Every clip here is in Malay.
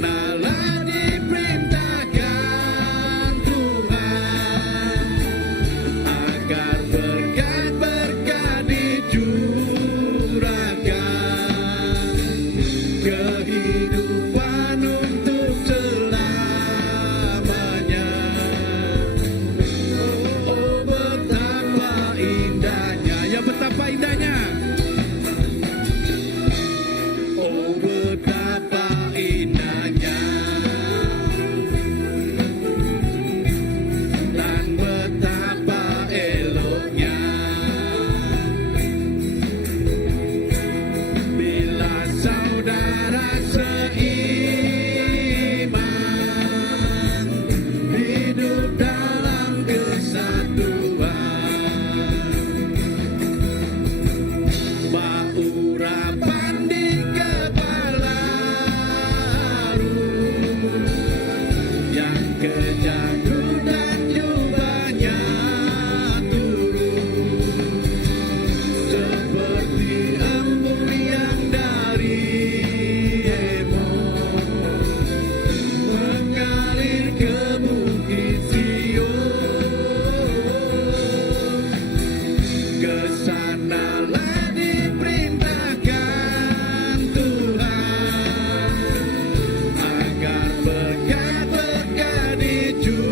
sanalah diperintahkan Tuhan agar berkat-berkat dicurahkan, kehidupan untuk selamanya. Oh, betapa indahnya, ya betapa indahnya. Oh, betapa indahnya dan betapa eloknya bila saudara seiman hidup dalam kesatuan. Urapan di kepala yang kejatuh dan jubahnya turun seperti embun yang dari Emon mengalir ke bukit Sion. Kesanalah diperintahkan Tuhan agar berkat-berkat dicurahkan,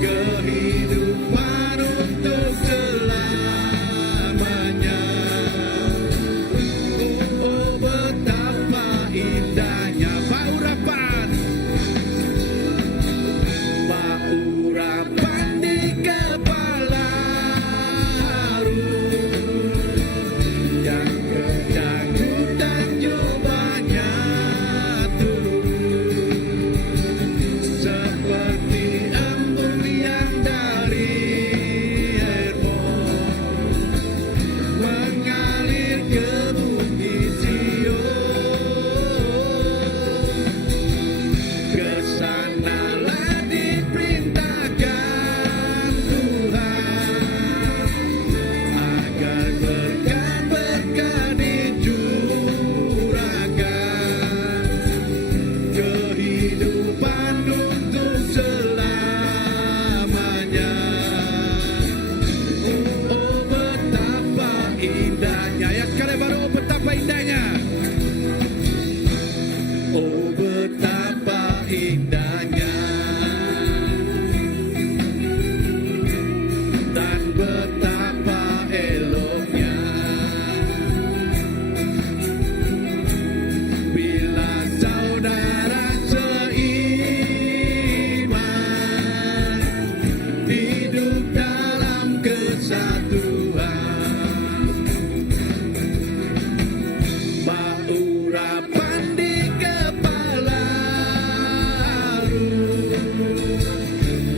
kehidupan untuk selamanya. Oh, betapa indahnya urapan di kepala yang kejatuh dan jubahnya turun seperti embun yang dari Hermon mengalir ke bukit Sion. Kesanalah diperintahkan Tuhan agar berkat-berkat dicurahkan, kehidupan untuk selamanya. Oh, betapa indahnya, ya sekali baru, oh, betapa indahnya. Oh, betapa indahnya dan betapa eloknya bila saudara seiman hidup dalam kesatuan. Urapan di kepala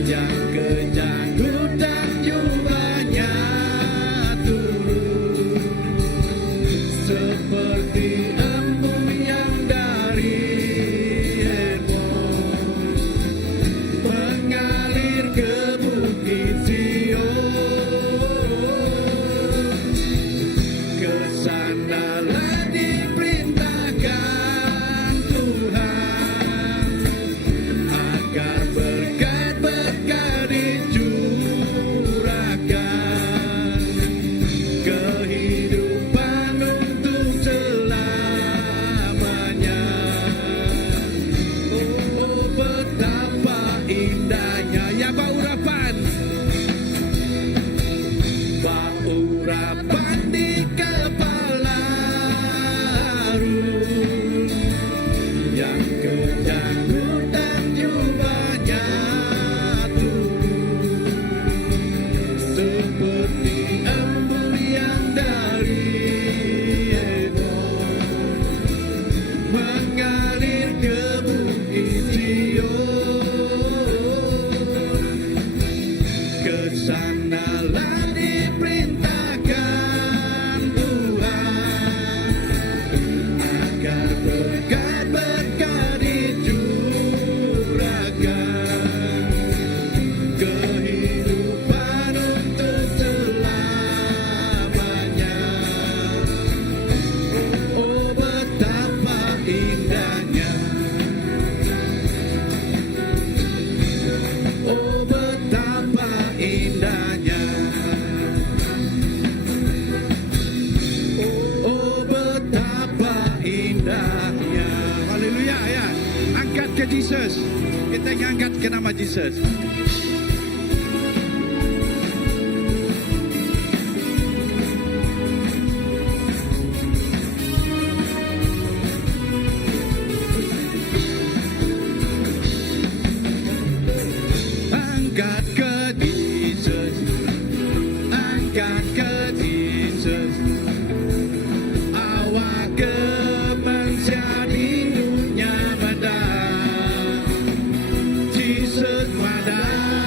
yang kejatuh dan jubahnya turun seperti embun yang dari Hermon mengalir ke bukit Sion. Kesanalah diperintahkan Tuhan agar berkat-berkat dicurahkan, kehidupan untuk selamanya. Oh, betapa indahnya, ya urapan di kepala yang kejatuh dan jubahnya turun seperti embun yang dari Emon mengalir ke bukit Sion. Kesanalah diperintahkan Tuhan agar berkat-berkat dicurahkan, kehidupan untuk selamanya. Oh, betapa indahnya. Haleluya ya. Angkat ke Jesus. Kita angkat ke nama Jesus. Angkat ke Jesus. Angkat ke Jesus. Awak ke menjadi dunia madah. Jesus madah.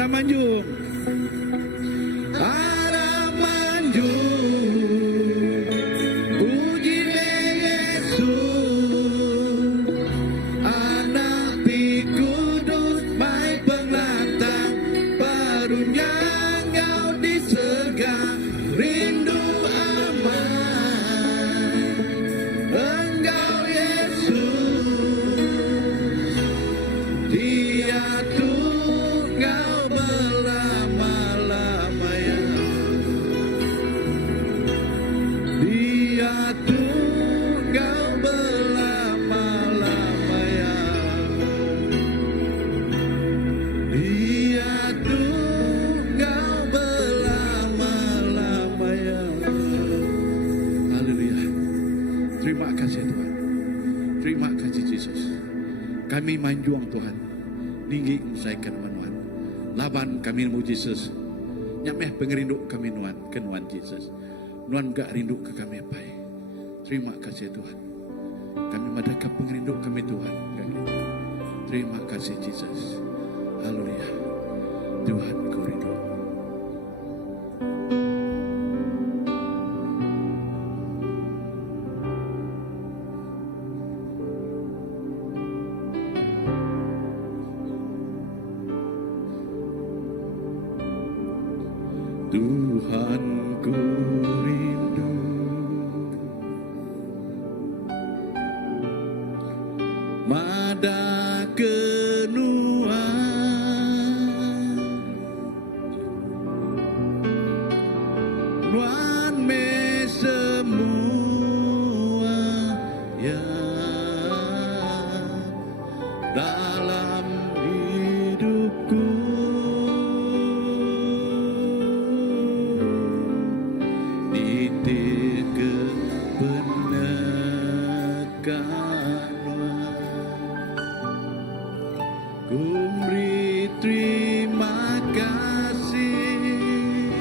Arah manjung. Arah manjung. Puji Yesus. Anak Pi Kudus mai pengatang. Barunya engkau di surga. Rindu aman. Engkau Yesus. Dia tunggal berlama-lamanya. Dia tunggal berlama-lamanya. Dia tunggal berlama-lamanya. Haleluya. Terima kasih Tuhan. Terima kasih Yesus. Kami manjuang Tuhan. Ninggi saya kenuan. Laban kami mu Yesus. Nyameh pengerindu kami nuan kenuan Yesus. Nuan gak rindu ke kami apa. Terima kasih Tuhan. Kami madaka pengerindu kami Tuhan. Terima kasih Yesus. Haleluya. Tuhan kau rindu. Tuhan ku rindu mada kenuan nuan me semua ya dalam hidupku. Beri terima kasih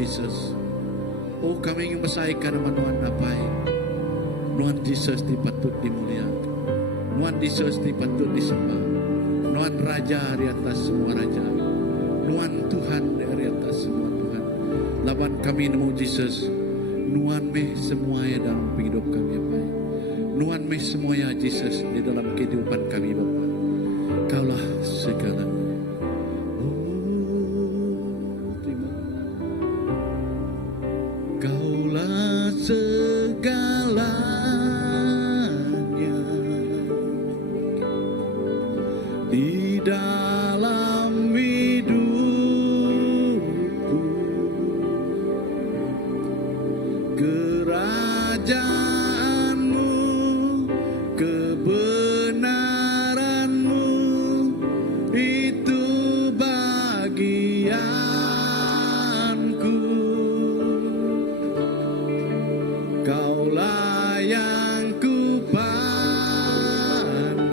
Jesus. Oh, kami ingin mesaikan nama Tuhan Napai. Tuhan Yesus dipatut dimuliakan. Tuhan Yesus dipatut disembah. Tuhan Raja di atas semua raja. Tuhan Tuhan dari atas semua Tuhan. Lawan kami nemu Yesus. Tuhan meh semuanya dalam hidup kami Bapa. Tuhan meh semuanya Yesus di dalam kehidupan kami Bapa. Kaulah segalanya. Kaulah segalanya di dalam hidupku, kerajaanmu, kebenaranmu itu bagianku. Kaulah yang ku pandang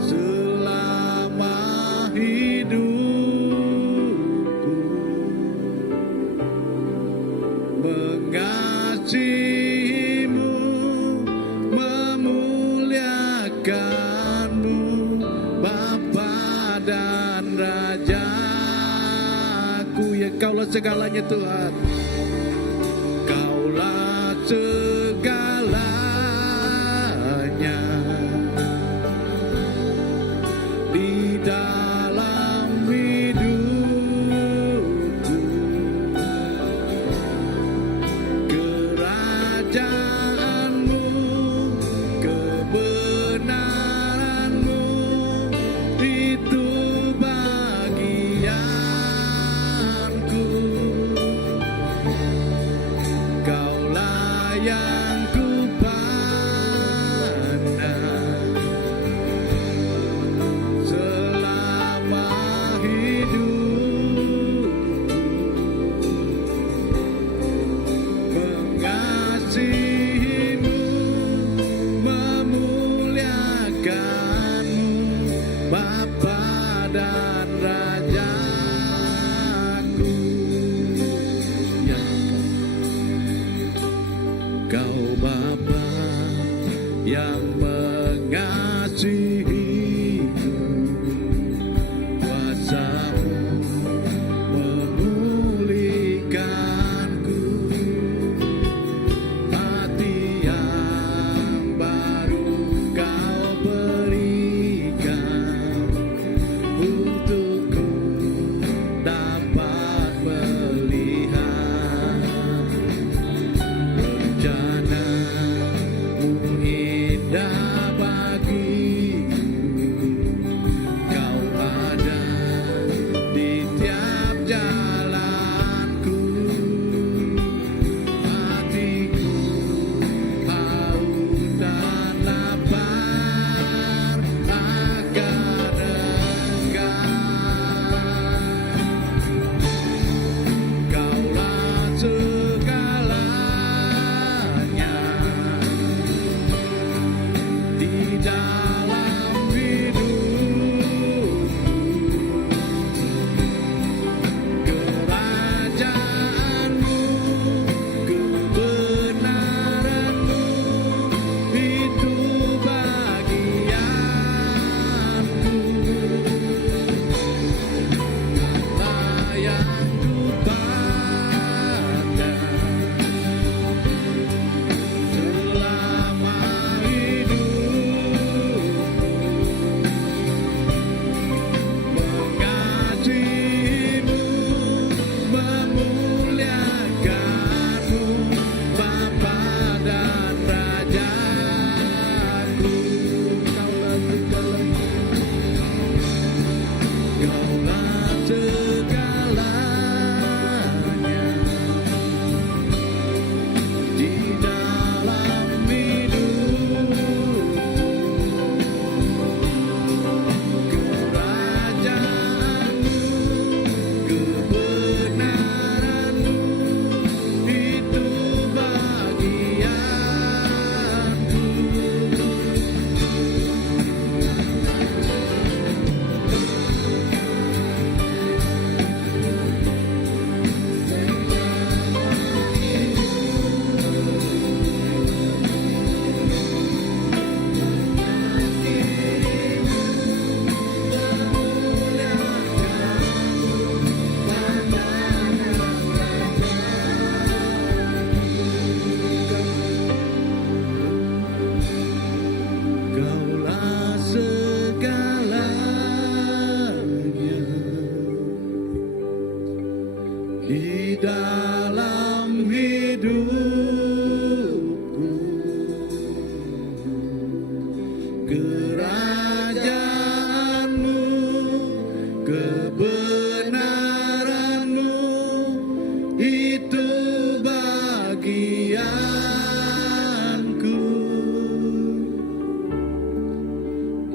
selama hidupku, mengasihimu, memuliakanmu, Bapa dan Rajaku. Ya, Kaulah segalanya Tuhan. Kaulah segalanya di dalam hidupku, kerajaanmu, yang mengasihiku. Kuasa-Mu memulihkanku, hati yang baru Kau berikan untukku dapat melihat rencana-Mu indah bagiku. Kau ada di tiap jalanku, hatiku haus dan lapar akan Engkau. Kaulah segalanya di dalam hidupku. Kerajaan-Mu, kebenaran-Mu, itu bagianku. Apa yang ku pandang selama hidupku, mengasihi-Mu, memuliakan-Mu, Bapa dan Rajaku. Kaulah segalanya di dalam hidupku. Kerajaan-Mu, kebenaran-Mu, itu bagianku. Kaulah segalanya di dalam hidupku. Kerajaan-Mu, kebenaran-Mu, itu bagianku.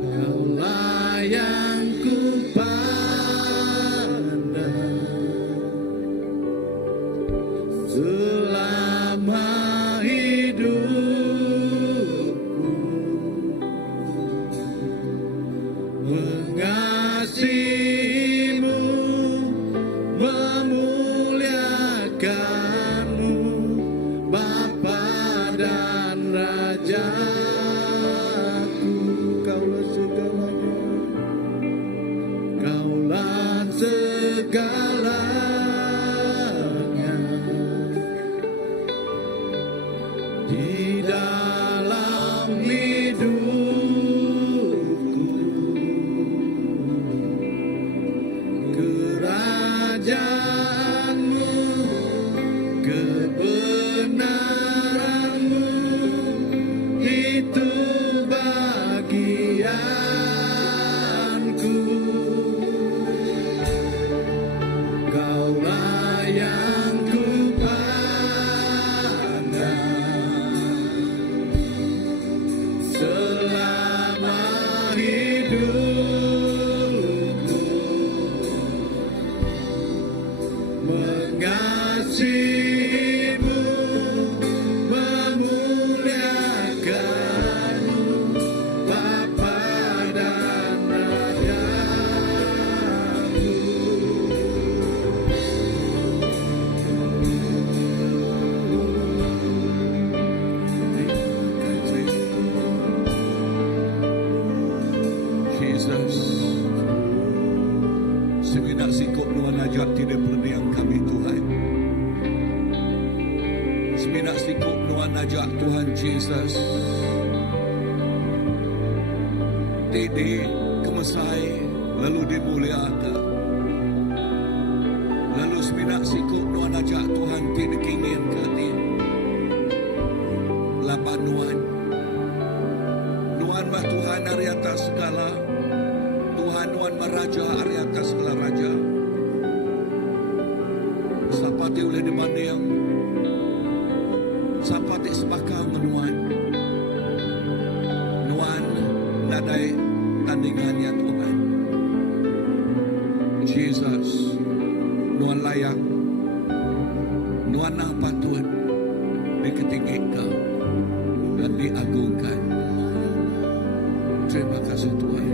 Kaulah yang ku pandang selama hidupku. Jesus. Di kemesai lalu dimuliakan. Lalu semina siku nuan ajak Tuhan tidak ingin kati. Laban nuan. Nuan bah Tuhan dari atas segala. Tuhan nuan meraja dari atas segala raja. Sapati oleh dibanding. Sapati sebakang nuan. Nuan nadai tandingannya Tuhan. Jesus, Nuan layak, Nuan ang patut diketinggi kau dan diagungkan. Terima kasih Tuhan.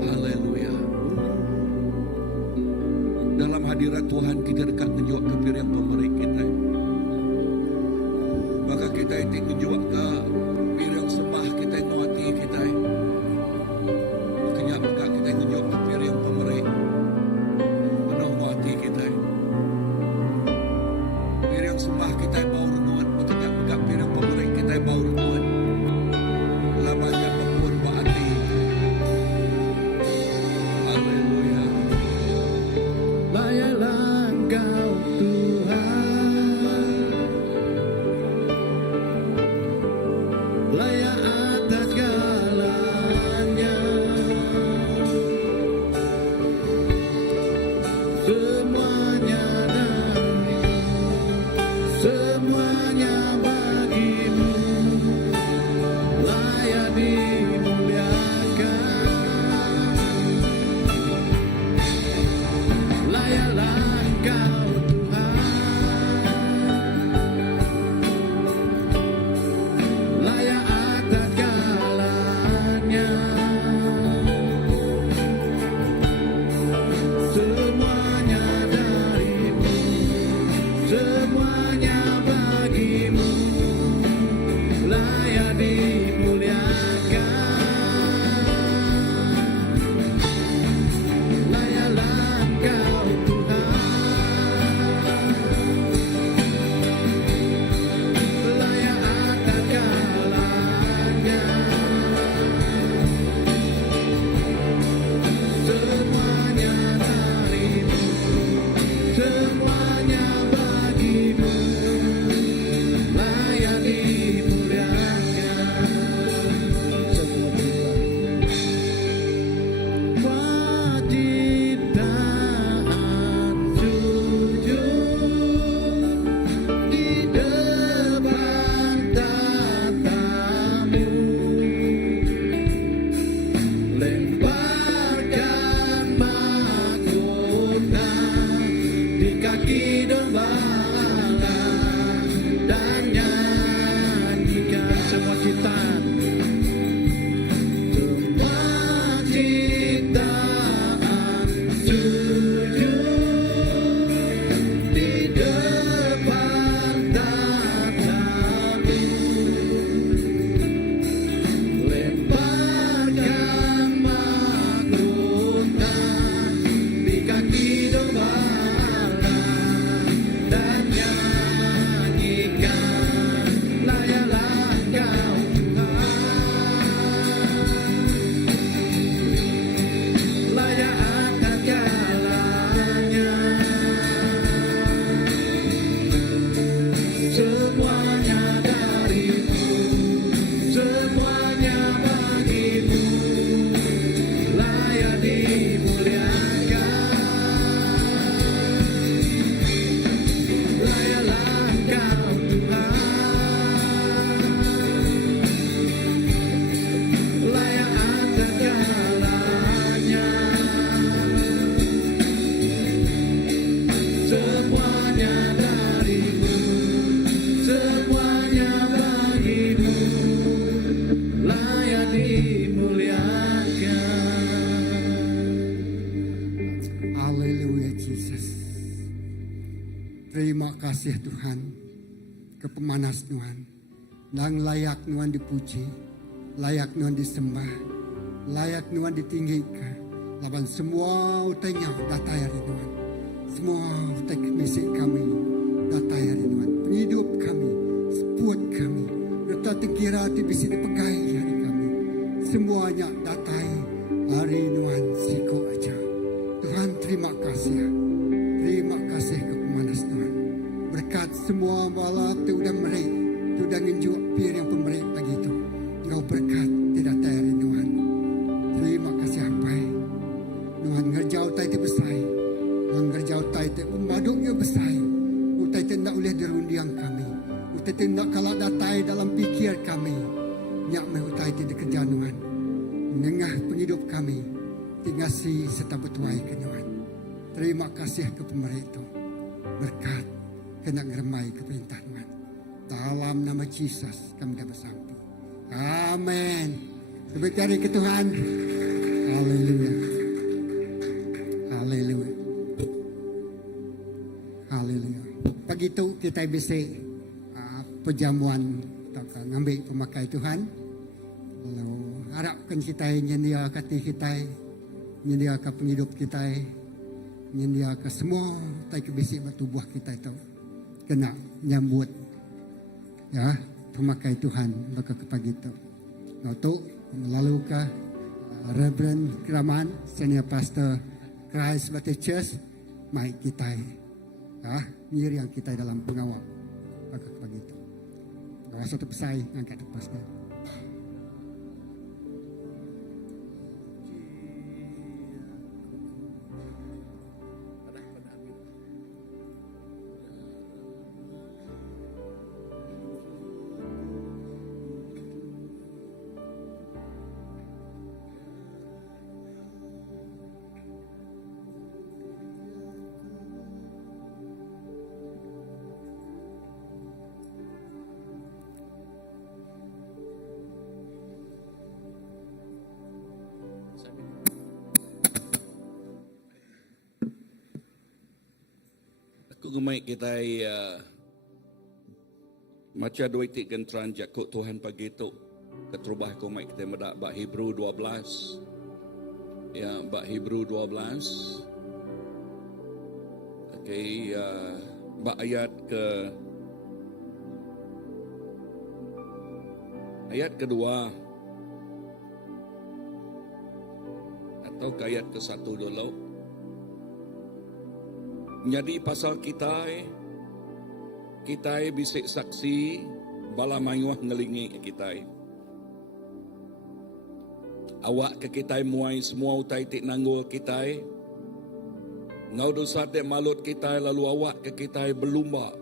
Haleluya. Dalam hadirat Tuhan kita dekat menjuak ke piring pemberi kita. Maka kita itu menjuak ke piring sembah kita nuati kita. Makanya maka kita menjuak ke piring pemberi. Penuh nuati kita. Piring sembah kita bau nuat. Makanya maka piring pemberi kita bau nuat. Lamanya membuat baati. Haleluya. Layalah Engkau Tuhan. Layak atas segalanya. Semuanya dari, semuanya bagimu. Layak dimuliakan. Layaklah Engkau Tuhan. Layak atas segalanya. Semuanya darimu, semuanya bagimu. Layak dimuliakan. Layaklah Engkau Tuhan. Layak atas segalanya. Semuanya darimu, semuanya bagimu. Layak dimuliakan. Penciptaan sujud di depan tatamu. Lemparkan mahkota di kaki domba dan nyanyikan semua ciptaan. Semua ciptaan sujud di depan tatamu. Lemparkan mahkota di kaki domba dan nyanyikan. Layaklah Engkau Tuhan. Layak atas segalanya. Semuanya darimu, semuanya bagimu. Layak dimuliakan. Layaklah Engkau Tuhan. Layak atas segalanya. Semuanya darimu, semuanya bagimu. Layak dimuliakan. Haleluya Jesus. Terima kasih Tuhan. Kepemanas Tuhan. Dan layak Tuhan dipuji. Layak Tuhan disembah. Layak Tuhan ditinggikan. Laban semua utangnya datang dari Tuhan. Semua utang misi kami datang dari Tuhan. Hidup kami puat kami. Reta tekira ti bisi ni pegai hari kami. Semuanya datai hari Nuan siko aja. Tuhan terima kasih ya. Terima kasih ke pemanas Tuhan. Berkat semua bala tu udah merik. Tu udah ngenjuk pir yang pemerik lagi itu. Engkau berkat tidak tayari Tuhan. Terima kasih ampai. Tuhan ngerjau tai ti besai. Tuhan ngerjau tai ti pemaduknya besai. Utai tidak boleh dirundiang kami. Utai tidak kalah datai dalam pikir kami. Nyak meh utai ti kejanuan. Nengah penghidup kami. Tingasi serta bertuai ke Tuhan. Terima kasih ke pemerintah. Berkat kena ngeremai ke perintah Tuhan. Dalam nama Yesus kami dah bersampai. Amin. Berbicara ke Tuhan. Haleluya. Haleluya. Haleluya. Pagi itu kita bisa perjamuan atau ngambil pemakai Tuhan. Lalu harapkan kita nyendia hati kita, nyendia ke penghidup kita, nyendia ke semua tai kebisik bertubuh kita itu kena nyambut ya pemakai Tuhan baka ke pagi itu. Lalu melalui ke Reverend Kraman, Senior Pastor Christ Baptist Church, mai kita ya nyiri yang kita dalam pengawal baka ke pagi itu. Bawa satu pesai angkat pastor. Gumai kita macam dua tiga tranjak kok Tuhan pagi itu keterubah kumai kita medak bak Hebrew 12 ya bak Hebrew 12 okay bak ayat kedua atau ke ayat ke-1 dulu. Jadi pasal kita bisik saksi bala mayuah ngelingi kita. Awak ke kita muai semua utai tik nanggul kita. Ngau dosa tik malut kita lalu awak ke kita belumba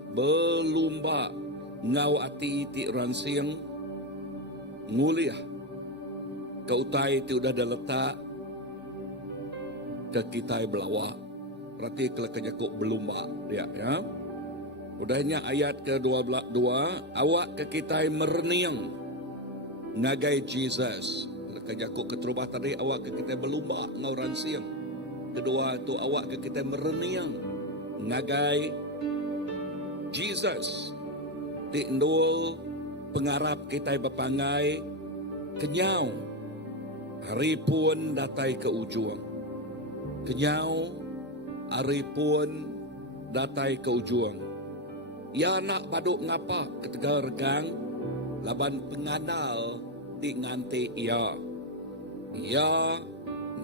ngau ati tik ransiang nguliah ke utai tik udah ada letak ke kita belawak. Berarti kalau kenyakuk belum dia ya. Udahnya ayat ke-22, awak ke kita mereniang ngagai Jesus. Kalau kenyakuk keterubah tadi awak ke kita belum ngauran siang. Kedua itu awak ke kita mereniang ngagai Jesus. Tikndul pengarap kita berpangai kenyau. Hari pun datai ke ujung. Kenyau hari pun datai ke ujung. Ya nak baduk ngapa ketika regang laban penganal di ngante ia. Ya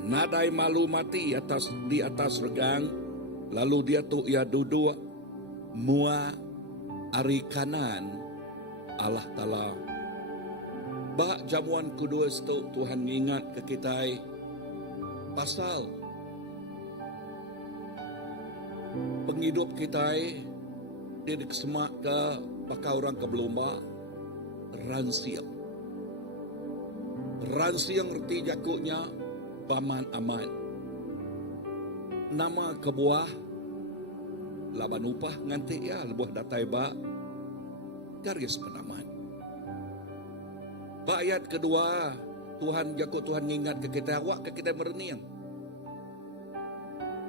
nadai malu mati di atas regang lalu dia tu ia duduk mua ari kanan Allah Ta'ala. Bak jamuan kedua itu Tuhan ingat ke kita pasal penghidup kita dia dikesemak ke pakai orang ke belumba ransiang reti jakuknya paman aman nama kebuah laban upah nganti ya lebuah datai ba garis penaman. Ayat kedua Tuhan jakuk Tuhan ingat ke kita awak ke kita mereniang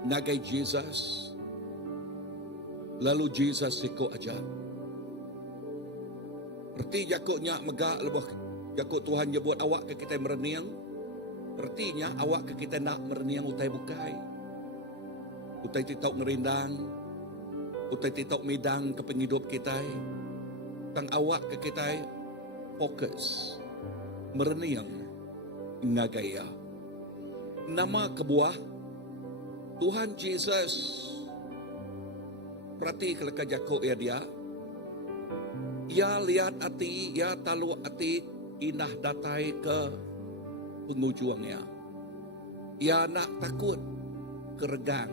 ngagai Jesus. Lalu Jesus siko aja. Berarti jakuknya megak lebih jakuk Tuhan nyebut awak ke kita mereniang. Artinya awak ke kita nak mereniang utai bukai. Utai titok ngerindang. Utai titok midang ke penghidup kita. tang awak ke kita fokus mereniang ngagaya nama kebuah Tuhan Yesus perhati kalau kajako ya dia ia lihat hati ia talu hati indah datai ke pengujuangnya ia nak takut keregang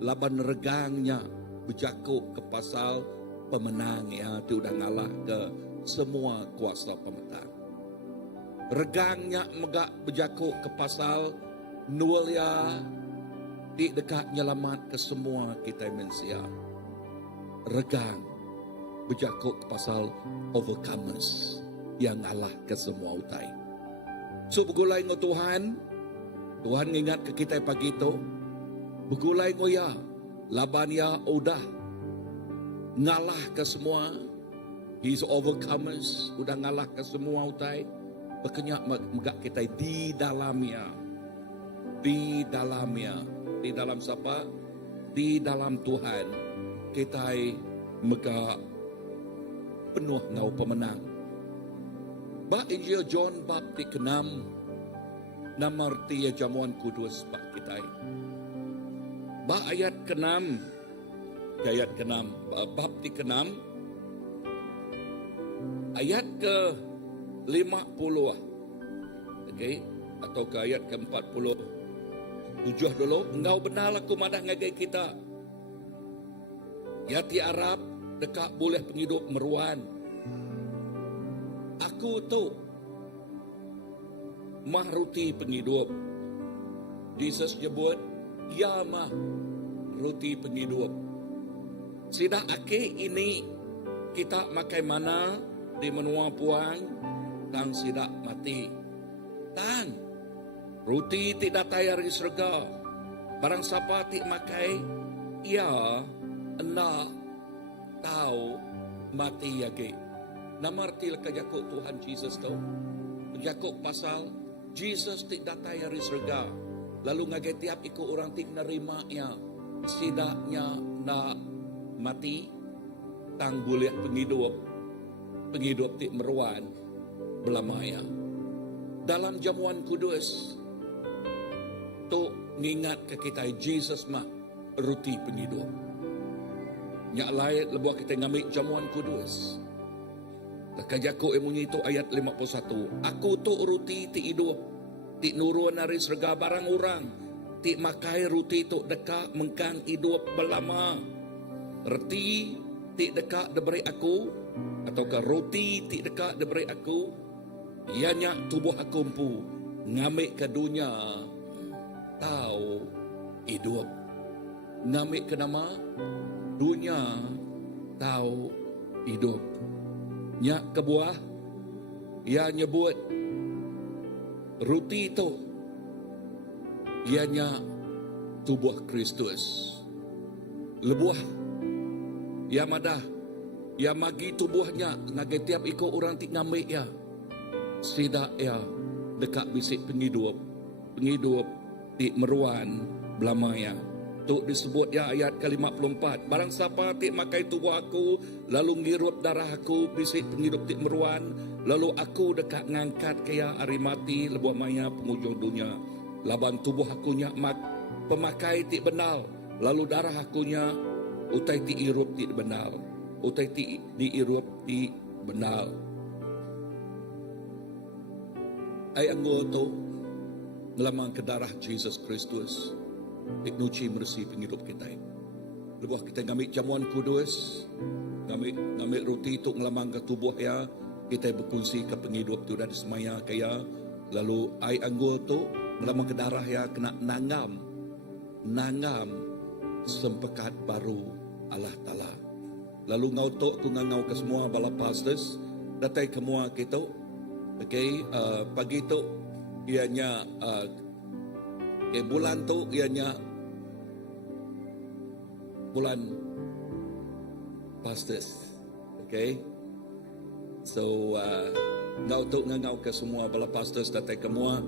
laban regangnya berjakuk ke pasal pemenang ya tu udah ngalah ke semua kuasa pemenang. Regangnya megak berjakuk ke pasal nulia di dekat nyelamat ke semua kita manusia. Regang berjakuk ke pasal overcomers yang ngalah ke semua utai. So begulai ngo Tuhan, Tuhan ngingat ke kita pagi itu, begulai ngo ya, laban ya udah ngalah ke semua. He's overcomers, udah ngalah ke semua utai. Berkenyak megak kita di dalamnya. Di dalamnya. Di dalam siapa? Di dalam Tuhan. Kita megak penuh ngau pemenang. Ba Injil John bab 6 nama arti jamuan kudus bak kita. Ba ayat ke-6 ayat ke-6 bab 6 ayat ke-50 okey atau ke ayat ke-47 dulu engkau benar aku madah ngagai kita ya ti Arab dekat boleh penghidup meruan aku tu mah ruti penghidup Jesus nyebut ya mah ruti penghidup sidak ake ini kita makai mana di menua puang tang sidak mati tang ruti tidak tayar di surga barang siapa tik makai ia ena tahu mati yage nama arti lekajakuk Tuhan Jesus tu jakuk pasal Jesus tidak tayar di surga lalu ngagai tiap ikut orang tik nerima ia sidaknya na mati tang boleh penghidup tik meruan belamaya dalam jamuan kudus tu ngingat ke kita Jesus mah ruti penghidup nyak lain lebuah kita ngambil jamuan kudus lekajaku emunyi itu ayat 51 aku tu ruti tik hidup tik nurun dari surga barang orang tik makai ruti tu dekat mengkang hidup belama reti tik dekat diberi aku ataukah roti tik dekat diberi aku ianya tubuh aku empu ngambil ke dunia tahu hidup ngambil ke nama dunia tahu hidup nyak kebuah ia nyebut roti itu ianya tubuh Kristus lebuah ia madah ia magi tubuhnya ngagai tiap ikut orang tik ngambil ya sidak ya dekat bisik penghidup tik meruan belamaya tu disebut ya ayat ke-54 barang siapa tik makai tubuh aku lalu ngirut darah aku bisik penghidup tik meruan lalu aku dekat ngangkat kaya hari mati lebuah maya penghujung dunia laban tubuh aku nya pemakai tik benal lalu darah aku nya utai tik irup tik benal utai ti diirup ti benal ay anggoto ngelamang ke darah Jesus Kristus iknuci mersi penghidup kita lebuah kita ngambil jamuan kudus ngambil roti itu ngelamang ke tubuh ya kita berkongsi ke penghidup tu dan semaya kaya lalu ay anggoto ngelamang ke darah ya kena nangam sempekat baru Allah Ta'ala lalu ngau tok ku ngau ke semua bala pastors datai kemua kita okey pagi tu ianya bulan tu ianya bulan pastors okey so ngau tok ngau ke semua bala pastors datai kemua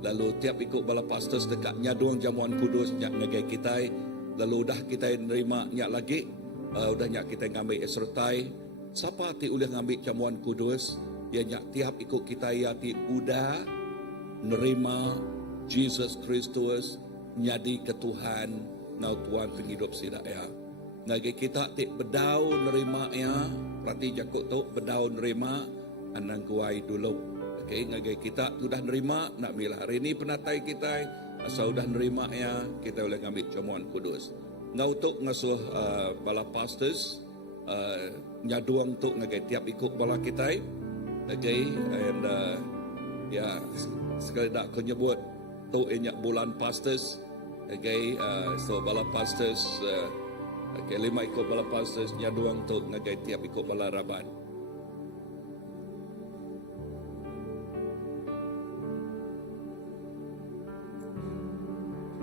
lalu tiap ikut bala pastors dekat nyaduang jamuan kudus nyak ngagai kita lalu dah kita nerima nyak lagi udah nyak kita ngambil sertai siapa ti boleh ngambil jamuan kudus, ia nyak tiap ikut kita ia ti udah nerima Jesus Kristus nyadi ke Tuhan ngau Tuhan penghidup sidak ya. Ngagi kita ti bedau nerima ya, berarti jakut tu bedau nerima anang kuai dulu. Okey, ngagi kita sudah nerima nak milah hari ini penatai kita asal sudah nerima ya, kita boleh ngambil jamuan kudus. Ngau tu ngasuh bala pastors nyaduang tu ngagai tiap ikut bala kita. Okay, and ya sekali dak ko nyebut tu enyak bulan pastors. Okay, so bala pastors okay, 5 ikut bala pastors nyaduang tu ngagai tiap ikut bala raban.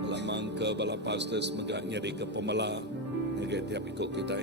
Lamang ke bala pastors megak nyari ke pemela ngagai tiap ikut kita.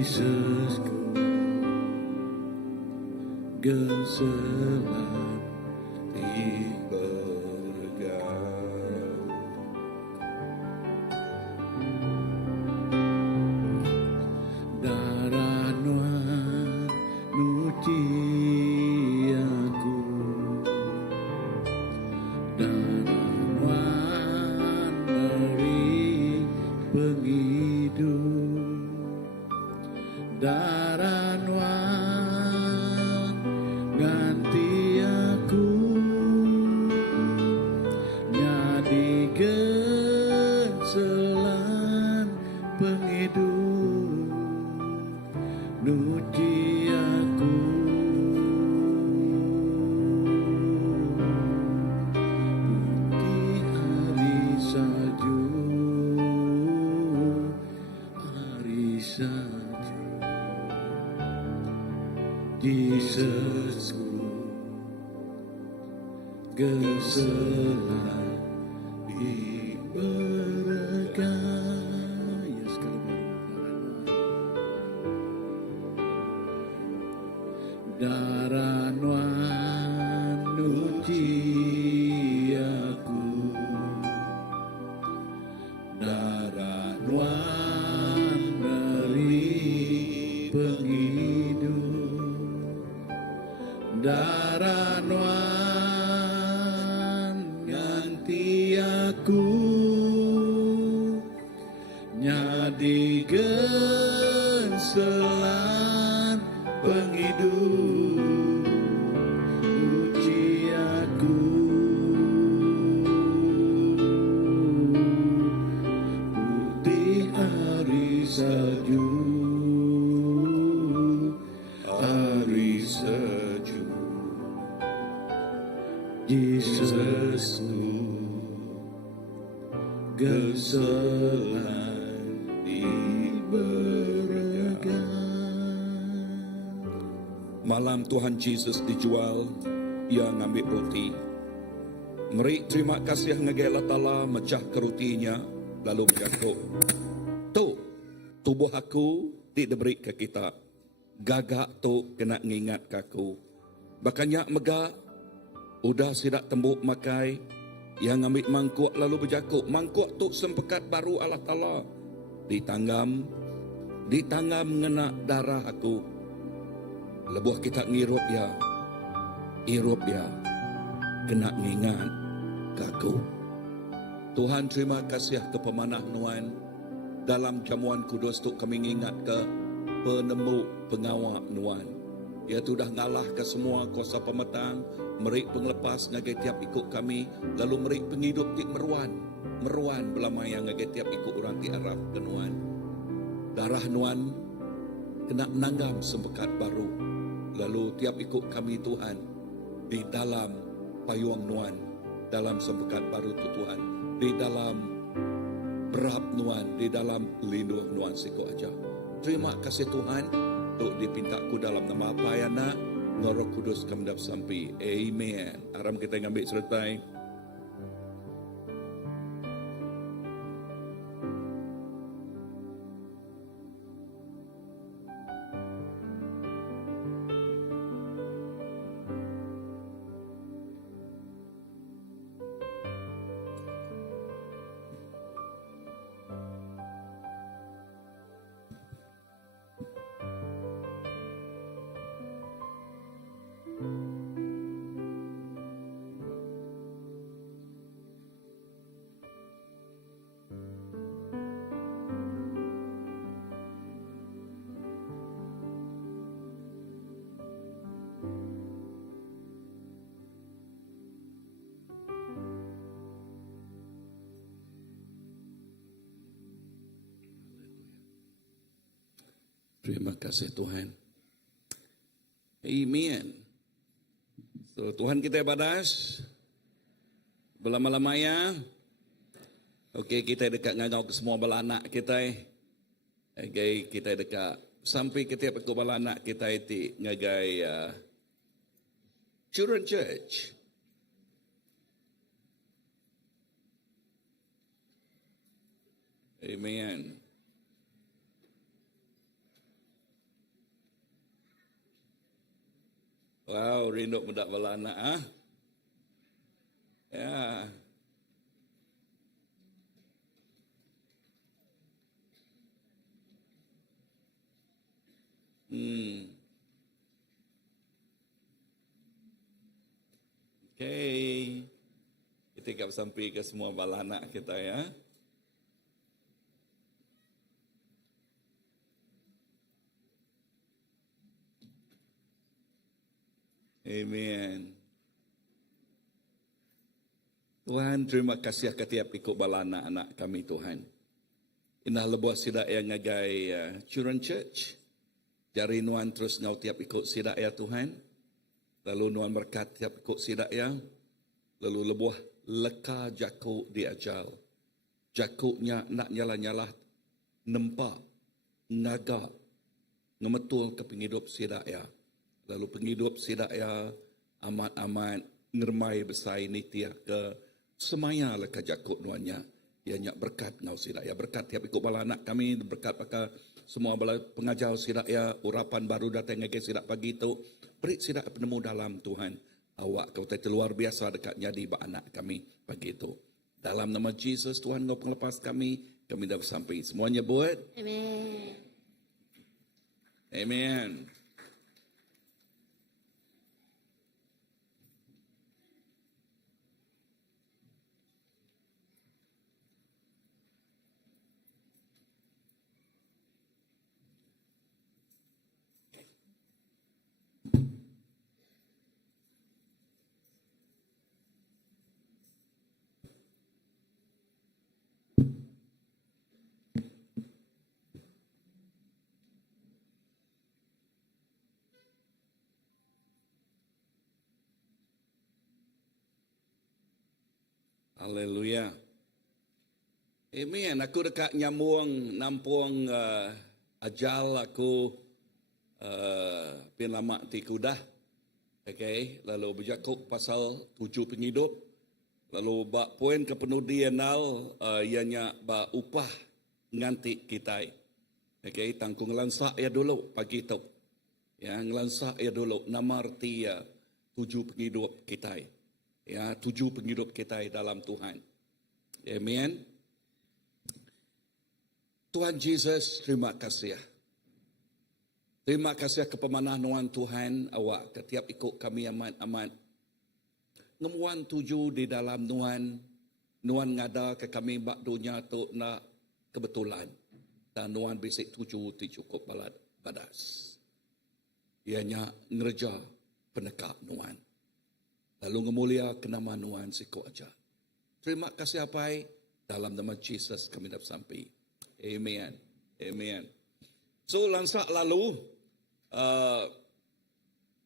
Jesus genselan di berga. Darah nuan nuci aku, darah nuan beri penghidup. Darah nuan ganti aku, nyadi genselan penghidup, nuci aku. Putih hari salju, hari salju. Yesusku genselan di berga. Ya sekali darah nuan nuci aku, darah nuan beri penghidup. Darah nuan ganti aku, nyadi genselan penghidup, uji aku. Putih hari salju, hari salju. Yesusku genselan di berga. Malam Tuhan Yesus dijual, ia ngambil roti. Meri terima kasih ngagai Allah Ta'ala mecah ke rotinya, lalu bercakap, tu tubuh aku diberi ke kita. Gagak tu kena ngingat kaku. Bakanya megak udah sidak tembuk makai, yang ambil mangkuk lalu berjakuk. Mangkuk tu sempekat baru Allah Ta'ala. Ditanggam ngena darah aku. Lebuh kita ngirup ya, irup ya, kena ngingat kaku. Tuhan terima kasih ke pemanah nuan. Dalam jamuan kudus tu kami ingat ke penemu pengawal nuan. Ia sudah ngalah ke semua kuasa pemetang, merik penglepas ngagai tiap ikut kami, lalu merik penghidup ti meruan belamaya ngagai tiap ikut orang ti araf ke Nuan. Darah Nuan kena menanggam sembekat baru, lalu tiap ikut kami Tuhan di dalam payung Nuan, dalam sembekat baru tu Tuhan, di dalam berap Nuan, di dalam lindung Nuan siku aja. Terima kasih Tuhan. Untuk dipintaku dalam nama apa ya nak, Roh Kudus kami dapat sampai. Amen. Aram kita ngambil sertai. Terima kasih Tuhan. Amen. So, Tuhan kita badas. Berlama-lama ya. Okey, kita dekat ngagau ke semua bala anak kita. Okey, kita dekat sampai ke tiap ke bala anak kita itu ngagai Children Church. Amen. Wow, rindu budak bala anak ah. Ya. Okay. Kita akan sampai ke semua bala anak kita ya. Amen. Tuhan, terima kasih ke tiap ikut bala anak-anak kami Tuhan. Inah lebuah sidak yang ngagai Children Church. Jari Nuan terus ngau tiap ikut sidak ya Tuhan. Lalu Nuan berkat tiap ikut sidak ya. Lalu lebuah leka jakuk di ajal. Jakuknya nak nyala-nyala nempak, ngagak, ngemetul ke penghidup sidak ya. Lalu penghidup sidak ya amat-amat ngermai besar ini tiap ke semaya leka jakuk Nuannya. Ianya berkat ngau sidak ya. Berkat tiap ikut bala anak kami, berkat pakai semua bala pengajar sidak ya, urapan baru datang ke sidak pagi itu. Beri sidak penemu dalam Tuhan. Awak kau tadi luar biasa dekat jadi anak kami pagi itu. Dalam nama Jesus Tuhan kau penglepas kami dah sampai. Semuanya buat. Amen. Amen. Haleluya. Amen. Aku dekat nyambung nampung ajal aku pin lama ti kudah. Okay. Lalu berjakuk pasal 7 penghidup. Lalu bak poin kepenudian ianya bak upah nganti kita. Okay. Tangkung ngelansak ya dulu pagi tu. Ya, ngelansak ya dulu. Nama arti 7 penghidup kita. Ya, 7 penghidup kita dalam Tuhan. Amen. Tuhan Yesus, terima kasih. Terima kasih kepemanahan Tuhan awak ketiap ikut kami amat-amat. Ngemuan 7 di dalam Nuan ngada ke kami bak dunia tu nak kebetulan. Dan Nuan bisik 7 ti cukup badas. ianya ngerja peneka nuan. Lalu ngemulia ke nama nuan siko aja. Terima kasih apai dalam nama Jesus kami dapat sampai. Amen. Amen. So langsak lalu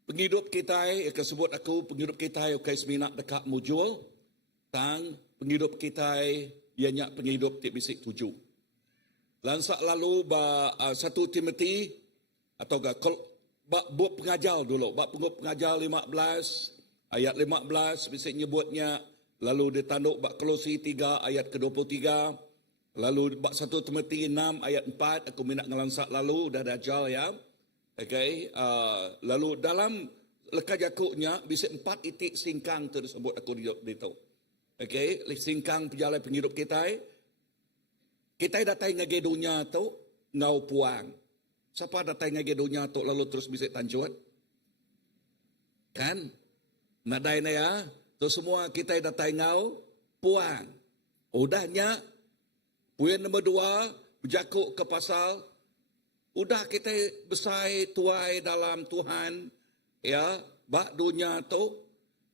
penghidup kita sebut aku penghidup kita okay seminak dekat mujul tang penghidup kita ianya penghidup ti bisik 7. Langsak lalu ba 1 Timothy atau buat pengajar dulu, pengajar 15 ayat 15 bisik nyebutnya, lalu ditanduk bab Kolose 3 ayat ke-23, lalu bab 1 Timothy 6 ayat 4 aku minat ngelangsak lalu dah dajal ya. Okey, lalu dalam leka jakuknya bisik 4 itik singkang tu disebut aku dito. Okey, singkang perjalanan penghidup kita. Kita datang ngage dunia tu ngau puang. Siapa datang ngage dunia tu lalu terus bisik tanjut? Kan? Nadai na ya, tu semua kita datang ngau puang. Udahnya, poin nombor 2, berjakuk ke pasal, udah kita besai tuai dalam Tuhan, ya, bak dunia tu,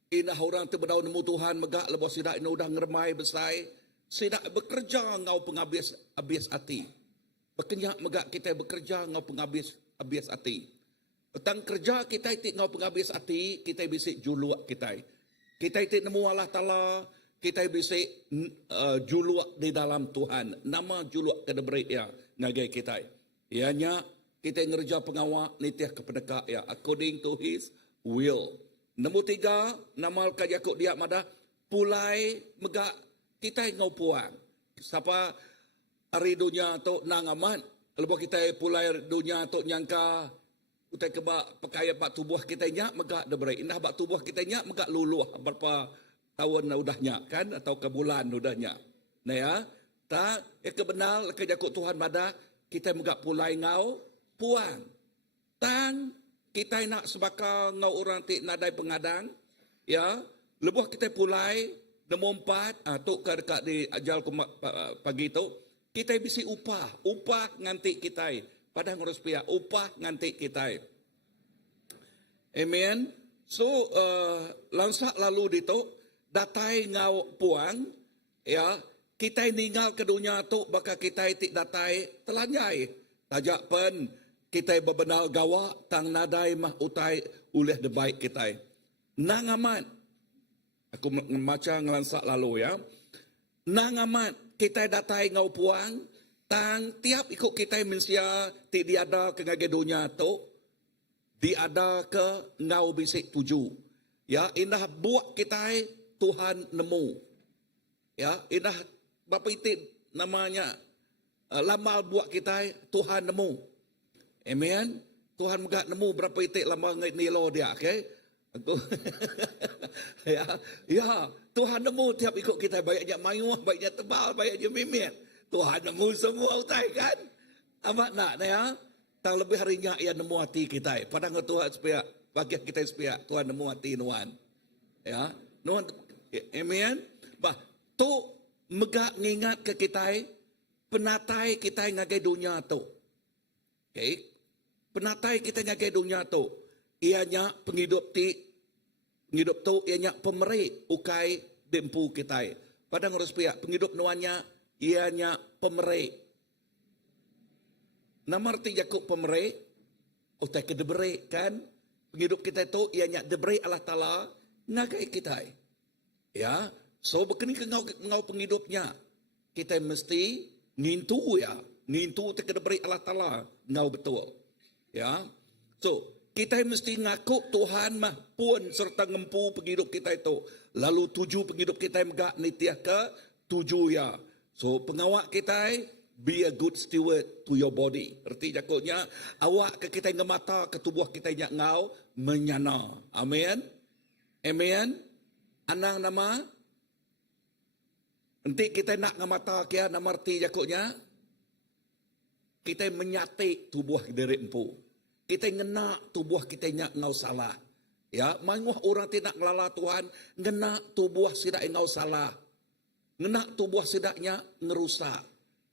inah orang tu berdaun nemu Tuhan, megak lepas sidak ina udah ngermai besai, sidak bekerja ngau penghabis hati. Berkenyak megak kita bekerja ngau penghabis hati. Petang kerja kita itik ngau penghabis hati, kita bisik juluak kita. Kita itik nemu Allah Ta'ala, kita bisik juluak di dalam Tuhan. Nama juluak kedeberi ya, ngagai kita. Ianya kita ngerja pengawak nitiah kepada ya, according to his will. Nombor 3, nama kajakuk dia madah, pulai megak kita ngau puang. Siapa hari dunia tu nang aman, lepas kita pulai dunia tu nyangka, utai kebak pakai bak tubuh kita nyak megak debrai. Indah bak tubuh kita nyak megak luluh berapa tahun udahnya kan atau ke bulan udahnya. Nah ya, tak kebenar kejakuk Tuhan madah kita megak pulai ngau puang. Tang kita nak sebakal ngau orang tik nadai pengadang ya, lebuh kita pulai nombor 4 tu ke dekat di ajal pagi tu kita bisi upah nganti kita pada ngurus pihak upah nganti kita. Amen. So langsak lalu dito datai ngau puang ya, kita ninggal ke dunia tu baka kita tik datai telanyai tajak pen kita bebenal gawa tang nadai mah utai uleh de baik kita nang amat. Aku membaca ngelansak lalu ya, nang amat kita datai ngau puang tang tiap ikut kita mensia ti diada ke ngage dunia tu diada ke ngau bisik 7 ya, indah buat kita Tuhan nemu ya, indah bapa itik namanya lamal buat kita Tuhan nemu. Amen. Tuhan megak nemu berapa itik lama nilo dia, okey. Aku ya Tuhan nemu tiap ikut kita, baiknya mayuah, baiknya tebal, baiknya mimit. Tuhan nemu semua utai kan. Amat nak ya. Tang lebih harinya ia nemu hati kita. Padang Tuhan supaya bagi kita supaya Tuhan nemu hati nuan. Ya, nuan. Amen. Bah, tu megak ngingat ke kita penatai kita ngagai dunia tu. Okey. Penatai kita ngagai dunia tu. Ianya penghidup tu ianya pemerik ukai dempu kita. Padang harus pihak penghidup nuannya ianya pemerik. Nama arti jakuk pemerik, utai kedeberi kan, penghidup kita itu ianya deberi Allah Ta'ala ngagai kita. Ya, so begini ke ngau penghidupnya, kita mesti ngintu ya, ngintu te kedeberi Allah Ta'ala ngau betul. Ya, so kita mesti ngaku Tuhan mah pun serta ngempu penghidup kita itu. Lalu 7 penghidup kita megak nitiah ke 7 ya. So pengawak kita be a good steward to your body. Erti jakutnya awak ke kita ngemata ke tubuh kita nya ngau menyana. Amen. Amen. Anang nama nanti kita nak ngemata kia nama erti jakutnya kita menyati tubuh diri empu. Kita ngena tubuh kita nya ngau salah. Ya, manguh orang tidak ngelala Tuhan, ngena tubuh sidak ngau salah. Ngena tubuh sidaknya ngerusak.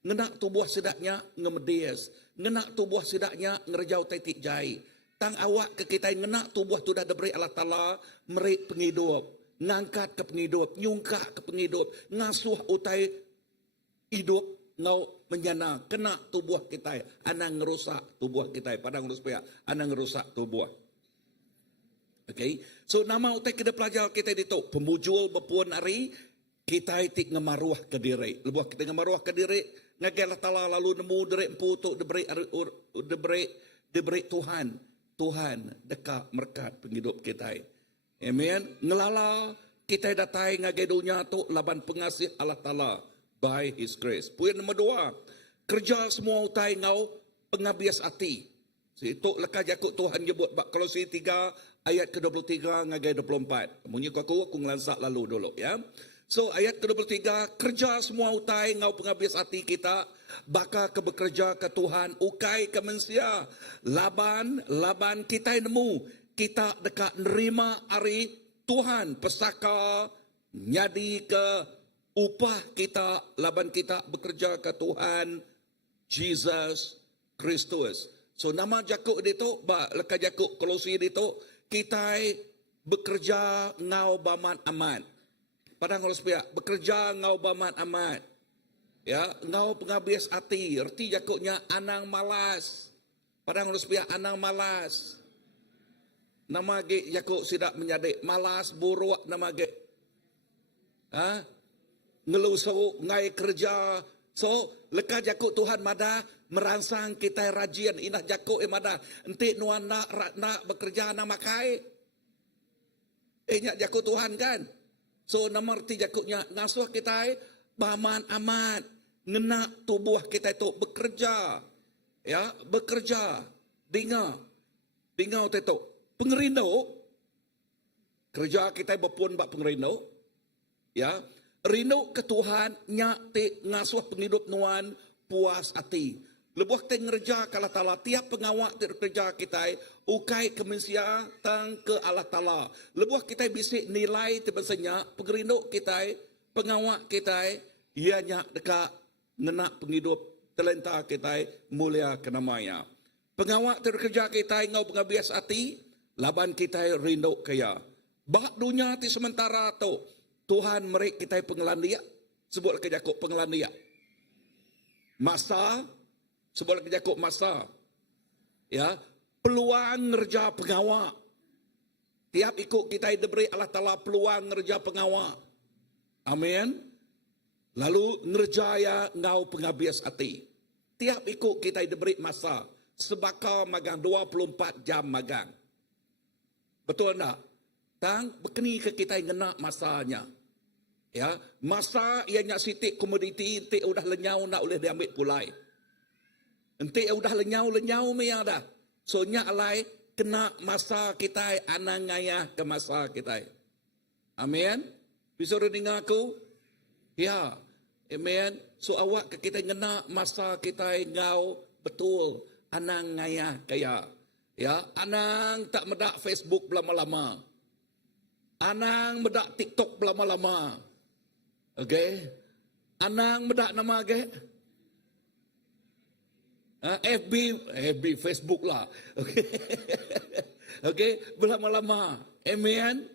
Ngena tubuh sidaknya ngemedias. Ngena tubuh sidaknya ngerjau tetik jai. tang awak ke kita ngena tubuh tu dah diberi Allah Ta'ala merik penghidup, ngangkat ke penghidup, nyungkak ke penghidup, ngasuh utai hidup ngau menyana kena tubuh kita, anang ngerusak tubuh kita, padang supaya anang ngerusak tubuh. Okay, so nama utai kita pelajar kita itu pemujul berpuan hari kita itik ngemaruah ke diri, lebuh kita ngemaruah ke diri, ngagel Allah Ta'ala lalu nemu diri empu tu diberi Tuhan dekat merkat penghidup kita. Amen. Ngelala kita datai ngagai dunia tu laban pengasih Allah Ta'ala by His grace. Poin nombor 2, kerja semua utai ngau pengabias hati. Itu lekah jakut Tuhan nyebut bak Kolose 3 ayat ke-23 ngagai 24. Munyi aku ngelansak lalu dulu ya. So ayat ke-23, kerja semua utai ngau pengabias hati kita, baka ke bekerja ke Tuhan, ukai ke manusia. Laban kita nemu, kita dekat nerima hari Tuhan pesaka nyadi ke upah kita, laban kita bekerja ke Tuhan Jesus Kristus. So nama jakuk itu, leka jakuk Kolose itu, kita bekerja ngau baman aman. Padang harus pihak bekerja ngau baman amat. Ya, ngau pengabias hati. Erti jakutnya anang malas. Padang harus pihak anang malas. Nama ge jakut sidak menjadi malas buruk nama ge. Ngelusu ngai kerja. So, leka jakut Tuhan mada merangsang kita rajin inah jakut mada. Enti nuan nak bekerja nak makai. Nyak jakut Tuhan kan. So nama arti jakutnya ngasuh kita baman amat, ngena tubuh kita itu bekerja. Ya, bekerja. Dengar itu. Pengerindu kerja kita berpun bak pengerindu. Ya, rindu ke Tuhan nyak te ngasuh penghidup nuan puas hati. Lebuh kita ngerja ke Allah Ta'ala. Tiap pengawak kita kerja kita, ukai ke manusia tang ke Allah Ta'ala. Lebuh kita bisik nilai terbesarnya, pengerinduk kita, pengawak kita, ianya dekat ngenak penghidup talenta kita, mulia ke namanya. Pengawak kerja kita, ngau pengabias hati, laban kita rindu kaya. Bak dunia ti sementara tu, Tuhan merik kita pengelandia, sebut ke jakuk pengelandia. Masa, sebab kerja kok masa. Ya, peluang ngerja pengawak. Tiap ikut kita diberi Allah Ta'ala peluang ngerja pengawak. Amin. Lalu ngerja ya ngau pengabias hati. Tiap ikut kita diberi masa. Sebakar magang 24 jam magang. Betul tak? Tang berkeni ke kita ngenak masanya. Ya, masa ianya sitik komoditi, entik udah lenyau nak boleh diambil pulai. Entik udah lenyau mea dah. So nyak alai kena masa kita anang ngayah ke masa kita. Amin. Bisa dengar aku? Ya. Amin. So awak ke kita ngena masa kita ngau betul anang ngayah kaya. Ya, anang tak medak Facebook lama-lama. Anang medak TikTok lama-lama. Okey. Anang medak nama ke? FB, Facebook lah. Okey. Okey, berlama-lama. Amen.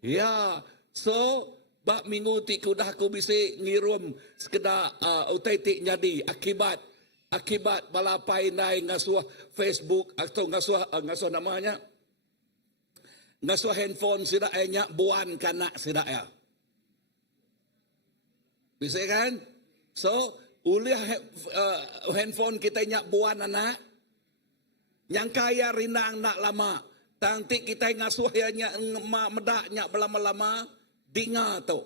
Ya. So, bak minggu ti kudah aku bisa ngirum sekedar utai tik jadi akibat balapai nai ngasuh Facebook atau ngasuh namanya. Ngasuh handphone sidak nya buan kanak sidak ya. Bisa kan? So, uliah handphone kita nyak buan anak. Yang kaya rindang nak lama. Tanti kita ngasuh ya nyak medak nyak berlama-lama. Dengar tu.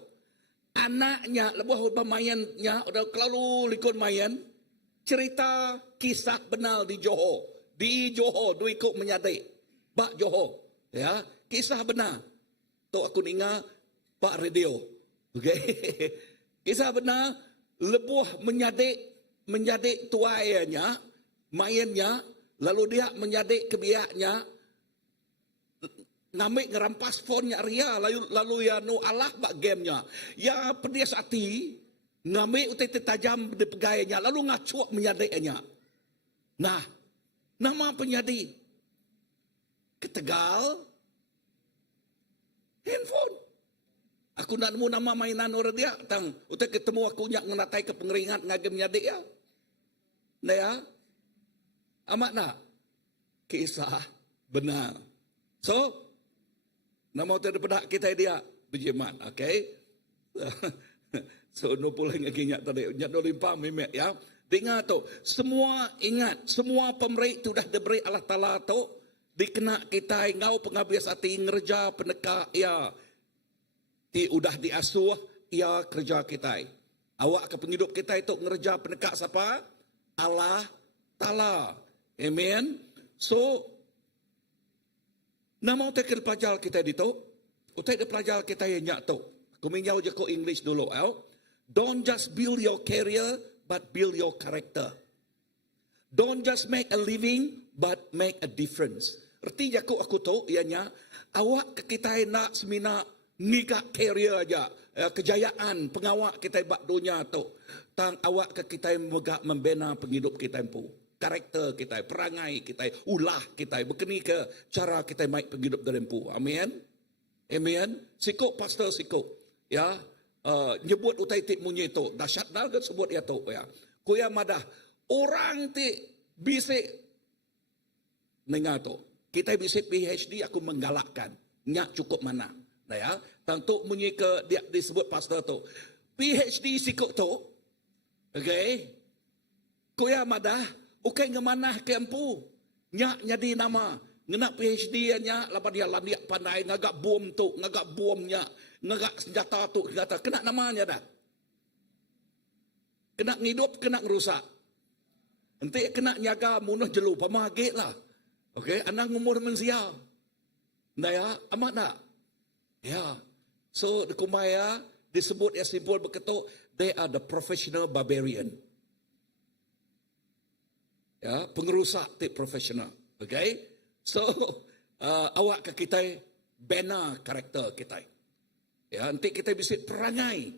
Anaknya lebuh bermainnya udah kelalu likut main. Cerita kisah benar di Johor. Di Johor du ikut menyadik. Bak Johor. Ya, kisah benar. Tu aku dengar Pak Radio. Okey. Kisah benar. Lebuh menyadik tuainya, mainnya, lalu dia menyadik kebiaknya, ngambil ngerampas phone-nya Ria, lalu ya no Allah bak gamenya. Ya pedes hati, ngambil utai tajam di pegainya, lalu ngacuak menyadiknya. Nah, nama penyadik. ketegal handphone. Aku nak nemu nama mainan orang dia, tang utai ketemu aku nyak ngenatai ke pengeringat ngagem nyadik ya. Nah ya, amat nak kisah benar. So, nama utai daripada kita dia berjimat, okay? So, no pula ngagi nyak tadi, nyak no limpah mimek ya. Dengar tu, semua ingat, semua pemerik tu dah diberi Allah Ta'ala tu, dikena kita ngau penghabis hati ngerja peneka ya. Ti udah diasuh ya kerja kita. Awak ke penghidup kita itu ngerja peneka siapa? Allah Ta'ala. Amen. So, nama utai ke pelajar kita itu, utai ke pelajar kita yang nyak tu. Aku menyau je ko English dulu. Don't just build your career, but build your character. Don't just make a living, but make a difference. Erti aku tu, ianya, awak ke kita nak semina ngigak career aja, kejayaan, pengawak kita bak dunia tu. Tang awak ke kita membina penghidup kita empu. Karakter kita, perangai kita, ulah kita, berkeni ke cara kita maik penghidup dari empu. Amin. Amin. Sikuk pastor sikuk. Ya. Nyebut utai tip munyi tu dahsyat dah ke sebut ya tu ya kuya madah orang ti bisik dengar tu kita bisik PhD aku menggalakkan nyak cukup mana nah ya tentu munyi ke dia disebut pastor tu PhD sikuk tu okey kuya madah ukai ngemanah ke empu nyak nyadi nama ngena PhD nya lapan dia landiak pandai ngagak bom tu ngagak bomnya ngagak senjata tu senjata kena namanya dah kena ngidup kena ngerusak nanti kena nyaga munuh jelu pamagik lah okey anak umur mensia nah ya amat nak ya so di kumaya disebut ya simpul beketuk they are the professional barbarian ya pengerusak tip profesional okey so, awak ke kita bina karakter kita. Ya, nanti kita bisa perangai.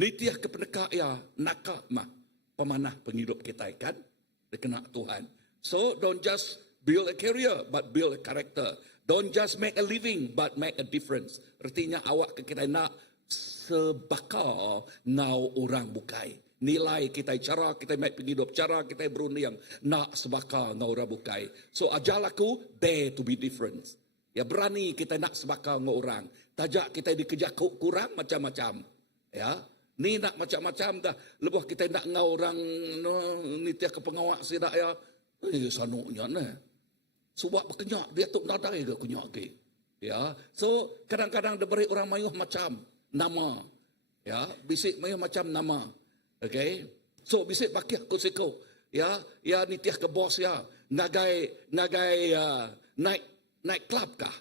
Nitiah ke pendekat ya, nakak mah pemanah penghidup kita kan. Dikena Tuhan. So, don't just build a career, but build a character. Don't just make a living, but make a difference. Artinya awak ke kita nak sebakar ngau orang bukai. Nilai kita, cara kita main penghidup, cara kita berunding nak sebakar ngau orang bukai. So ajar aku, dare to be different. Ya berani kita nak sebakar ngau orang. Tajak kita dikejar kurang macam-macam. Ya, ni nak macam-macam dah. Lepas kita nak ngau orang no, nitiah ke pengawak sidak ya. Sanuknya nah. Sebab berkenyak dia tu nadai ke kenyak ke. Ya, so kadang-kadang diberi orang mayuh macam nama. Ya, bisik mayuh macam nama. Okay, so bisik bakih aku siko, ya nitiah ke bos ya, nagai naik club kah,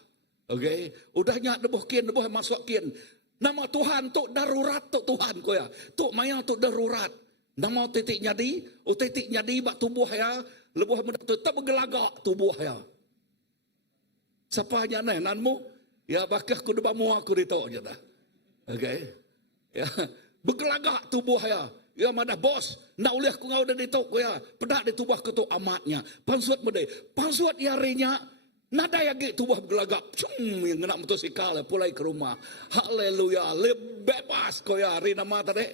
okay, udahnya debuh masuk kian, nama Tuhan tu darurat tu Tuhan ko ya, tu maya tu darurat, nama titik nyadi bak tubuh ya, lebuh muda tu tak bergelagak tubuh ya, siapa nya nanmu, ya bakih aku debamu aku dito je dah, okay, ya bergelagak tubuh ya. Ya mana bos, nak ulih ku ngau dari tok ya. Pedak di tubuh ke tu amatnya. Pansuat mede. Pansuat yarinya nada yagi tubuh bergelagak. Yang nak motosikal pulai ke rumah. Haleluya. Bebas ko ya hari nama tadi.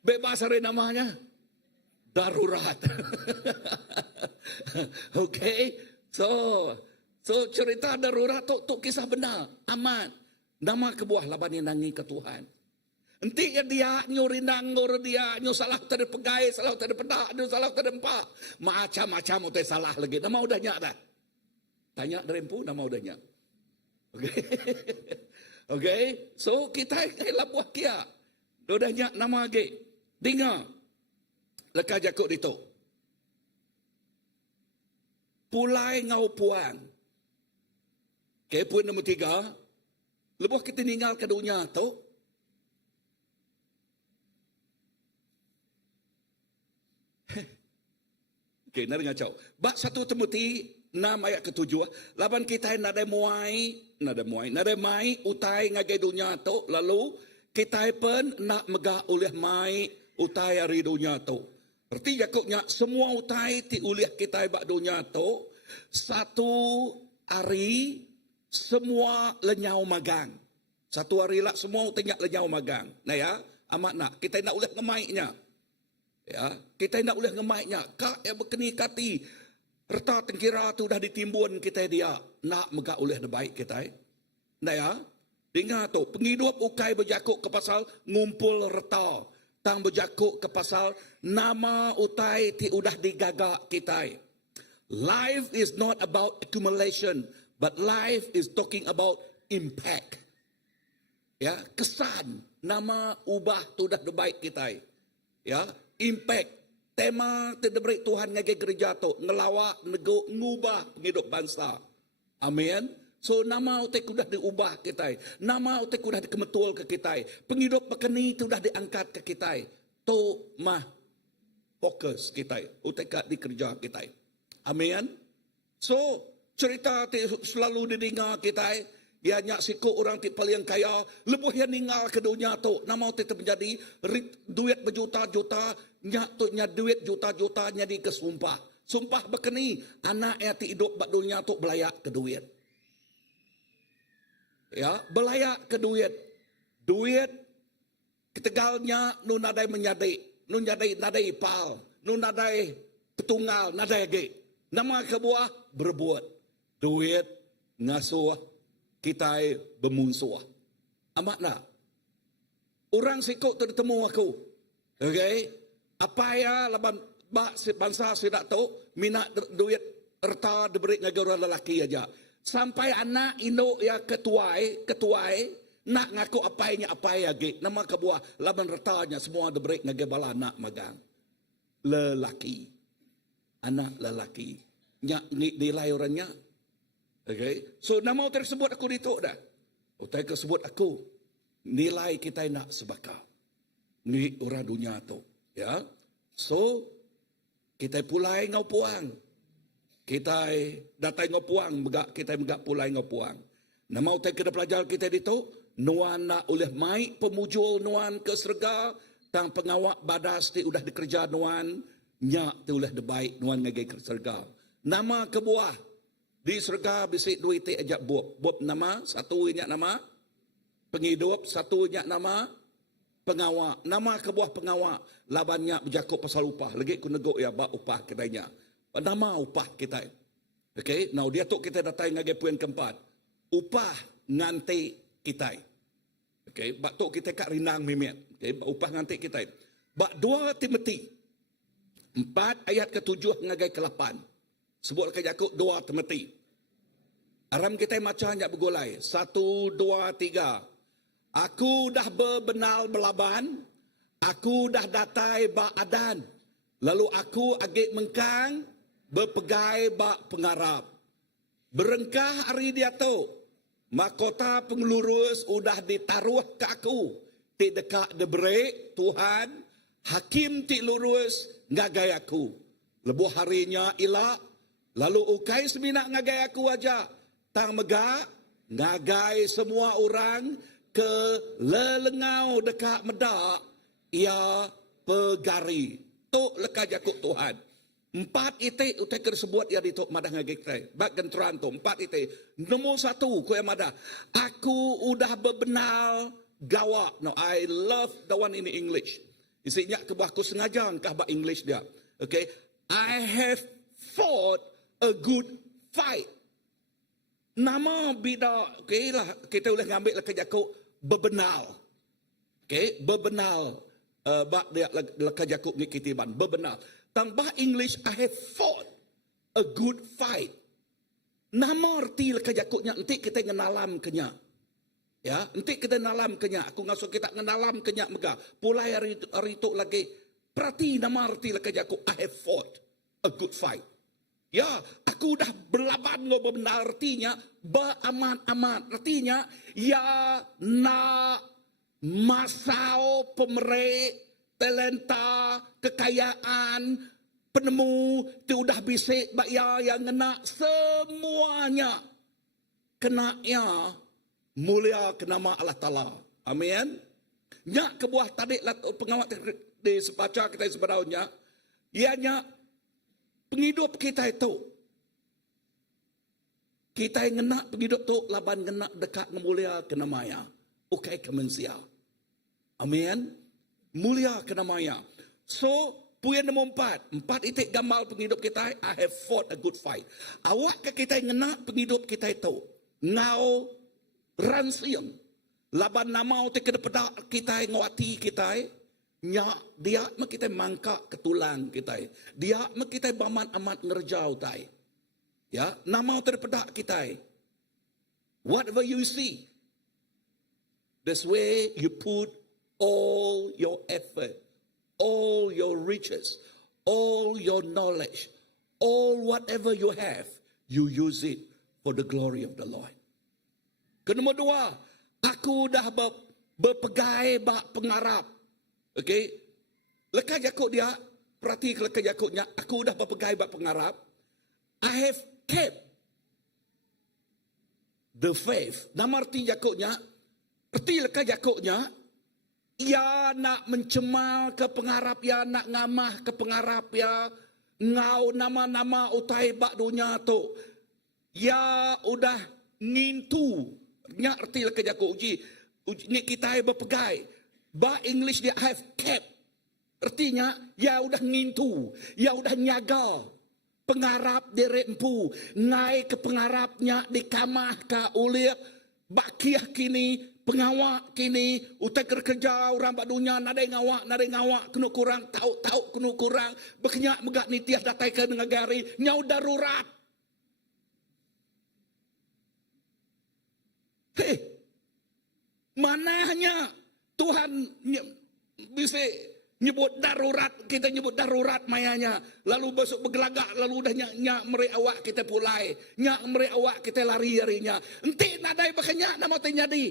Bebas hari namanya. Darurat. Okay. So cerita darurat tu kisah benar. Amat. Nama kebuah laban nangi ke Tuhan. Nanti dia nyurinang ngor dia salah tadi pegai, salah tadi pedak, salah tadi empak. Macam-macam utai salah lagi. Nama udah nyak dah. Tanya dari empu nama udah nyak. Okay. Okay. So kita labuh kia. Udah nyak nama lagi. Dengar. Lekah jakut itu. Pulai ngau puan. Okay, poin nombor 3. Lepas kita tinggal ke dunia tu. Okay, nari ngacau. Bak 1 Timotius 6 ayat ke-7. Laban kita nada mai utai ngagai dunia tu. Lalu kita pun nak megah oleh mai utai hari dunia tu. Berarti jakuknya semua utai ti uliah kita bak dunia tu. Satu hari semua lenyau magang. Satu hari lah semua tengok lenyau magang. Nah ya, amat nak kita nak boleh ngemaiknya. Ya, kita nak boleh ngemaiknya. Kak yang berkeni kati reta tengkira tu dah ditimbun kita dia nak megak oleh baik kita. Nah ya, dengar tu penghidup ukai berjakuk ke pasal ngumpul reta. Tang berjakuk ke pasal nama utai ti udah digagak kita. Life is not about accumulation, but life is talking about impact. Ya, kesan nama ubah tu dah baik kita. Ya, impact. Tema terdebrik Tuhan ngagai gereja tu ngelawak nego ngubah penghidup bangsa. Amin. So nama utek sudah diubah kita. Nama utek sudah dikemetul ke kita. Penghidup bekeni tu dah diangkat ke kita. Tu mah fokus kita. Utek di kerja kita. Amin. So cerita selalu didengar kita. Ya nyak siku orang ti paling kaya, lebuh yang ninggal ke dunia tu. Nama tu menjadi duit berjuta-juta, nyak tu nyak duit juta-juta jadi kesumpah. Sumpah bekeni anak yang ti hidup bak dunia tu belayak ke duit. Ya, belayak ke duit. Duit ketegalnya nun nadai menyadai, nun nadai ipal, nun nadai petunggal, nadai ge. Nama kebuah berbuat. Duit ngasuh kita bermusuh. Amat nak. Orang sikut tu ditemu aku. Okay. Apa ya laban bangsa sudah tahu minat duit erta diberi negara lelaki aja. Sampai anak induk ya ketuai nak ngaku apa ya ge. Nama kebuah laban retanya semua diberi negara bala anak magang. Lelaki. Anak lelaki. Nyak nilai orangnya. Okay. So nama tersebut aku dituk dah. Utai tersebut aku nilai kita nak sebakar. Ni orang dunia tu. Ya. So kita pulai ngau puang. Kita datai ngau puang, kita megak pulai ngau puang. Nama utai kita pelajar kita dituk, nuan nak oleh mai pemujul nuan ke serga, tang pengawak badas ti udah dikerja nuan, nyak ti oleh debaik nuan ngagai ke serga. Nama kebuah di serga bisik duit ajak bob nama satu inyak nama penghidup, satu inyak nama pengawak. Nama kebuah pengawak labannya berjakuk pasal upah. Lagi ku negok ya bak upah katanya. Nama upah kita. Okey, now dia tok kita datang ngagai poin keempat. Upah nganti kita. Okey, bak tok kita kat rinang mimet. Okey, upah nganti kita. Bak 2 Timothy 4 ayat ke-7 ngagai ke-8. Sebut ke Yakub 2 Timothy. Aram kita macamnya bergolai. 1, 2, 3. Aku dah berbenal belaban. Aku dah datai bak adan. Lalu aku agak mengkang berpegai bak pengarap. Berengkah hari dia tu. Mahkota pengelurus udah ditaruh ke aku. Ti dekat debreak Tuhan. Hakim ti lurus ngagai aku. Lebuh harinya ilak. Lalu ukai seminak ngagai aku aja. Tang megak, ngagai semua orang ke lelengau dekat medak. Ia pegari. Tok lekah jakuk Tuhan. 4 itik utai tersebut yang ditok madah ngagai kita. Bak genteran tu. 4 itik. Nombor 1 ku yang madah. Aku udah berbenal gawak. No, I love the one in English. Isinya kebahku sengaja kah bak English dia. Okay. I have fought a good fight. Nama bida, okay lah, kita boleh ngambil lah kejakuk bebenal. Okay, bebenal. Bak dia kejakuk ni kitiban, bebenal. Tambah English, I have fought a good fight. Nama arti kejakuknya, nanti kita ngenalam kenya. Ya, nanti kita nalam kenya. Aku ngasuh kita ngenalam kenya megah. Pulai hari itu lagi. Perhati nama arti kejakuk, I have fought a good fight. Ya, aku dah berlaban ngobrol benar artinya beraman-aman. Artinya ya nak masau pemerek, talenta, kekayaan, penemu tu dah bisik bakya yang ngena semuanya. Kena ya mulia ke nama Allah Ta'ala. Amin. Nyak kebuah tadi pengawat di sebaca kita sebenarnya. Ianya penghidup kita itu kita ngena penghidup tu laban ngena dekat memulia ke namanya. Ukai ke manusia. Amin. Mulia ke namanya. So, puan nombor 4. 4 itik gambar penghidup kita. I have fought a good fight. Awak ke kita ngena penghidup kita itu. Ngau ransiam. Laban nama utik ke depan kita ngawati kita. Nya dia mak kita mangkak ketulang kita. Dia mak kita baman amat ngerjau tai. Ya, nama terpedak kita. Whatever you see. This way you put all your effort, all your riches, all your knowledge, all whatever you have, you use it for the glory of the Lord. Kedua dua, aku dah berpegai bak pengarap. Okay? Lekas Yakub dia, perhati lekas Yakubnya, aku dah berpegai bak pengarap. I have kept the faith. Nama arti Yakubnya, erti lekas Yakubnya, ia nak mencemar ke pengarap, ia nak ngamah ke pengarap, ia ngau nama-nama utai bak dunia tu. Ia udah ngintu. Nya erti lekas Yakub uji ni kita berpegai. Ba English dia have kept. Artinya ia udah ngintu, ia udah nyaga. Pengarap dia rempu, ngai ke pengarapnya di kamah ka uliak bakiah kini, pengawak kini, utai kerja orang bak dunia nadai ngawak kena kurang, tahu kena kurang, berkenyak megak ni tiah datai ke dengan gari, nyau darurat. Hei, mananya Tuhan bisa nyebut darurat, kita nyebut darurat mayanya. Lalu besok bergelagak, lalu dah nyak meri awak kita pulai. Nyak meri awak kita lari-larinya. Enti nadai berkenyak nama terjadi.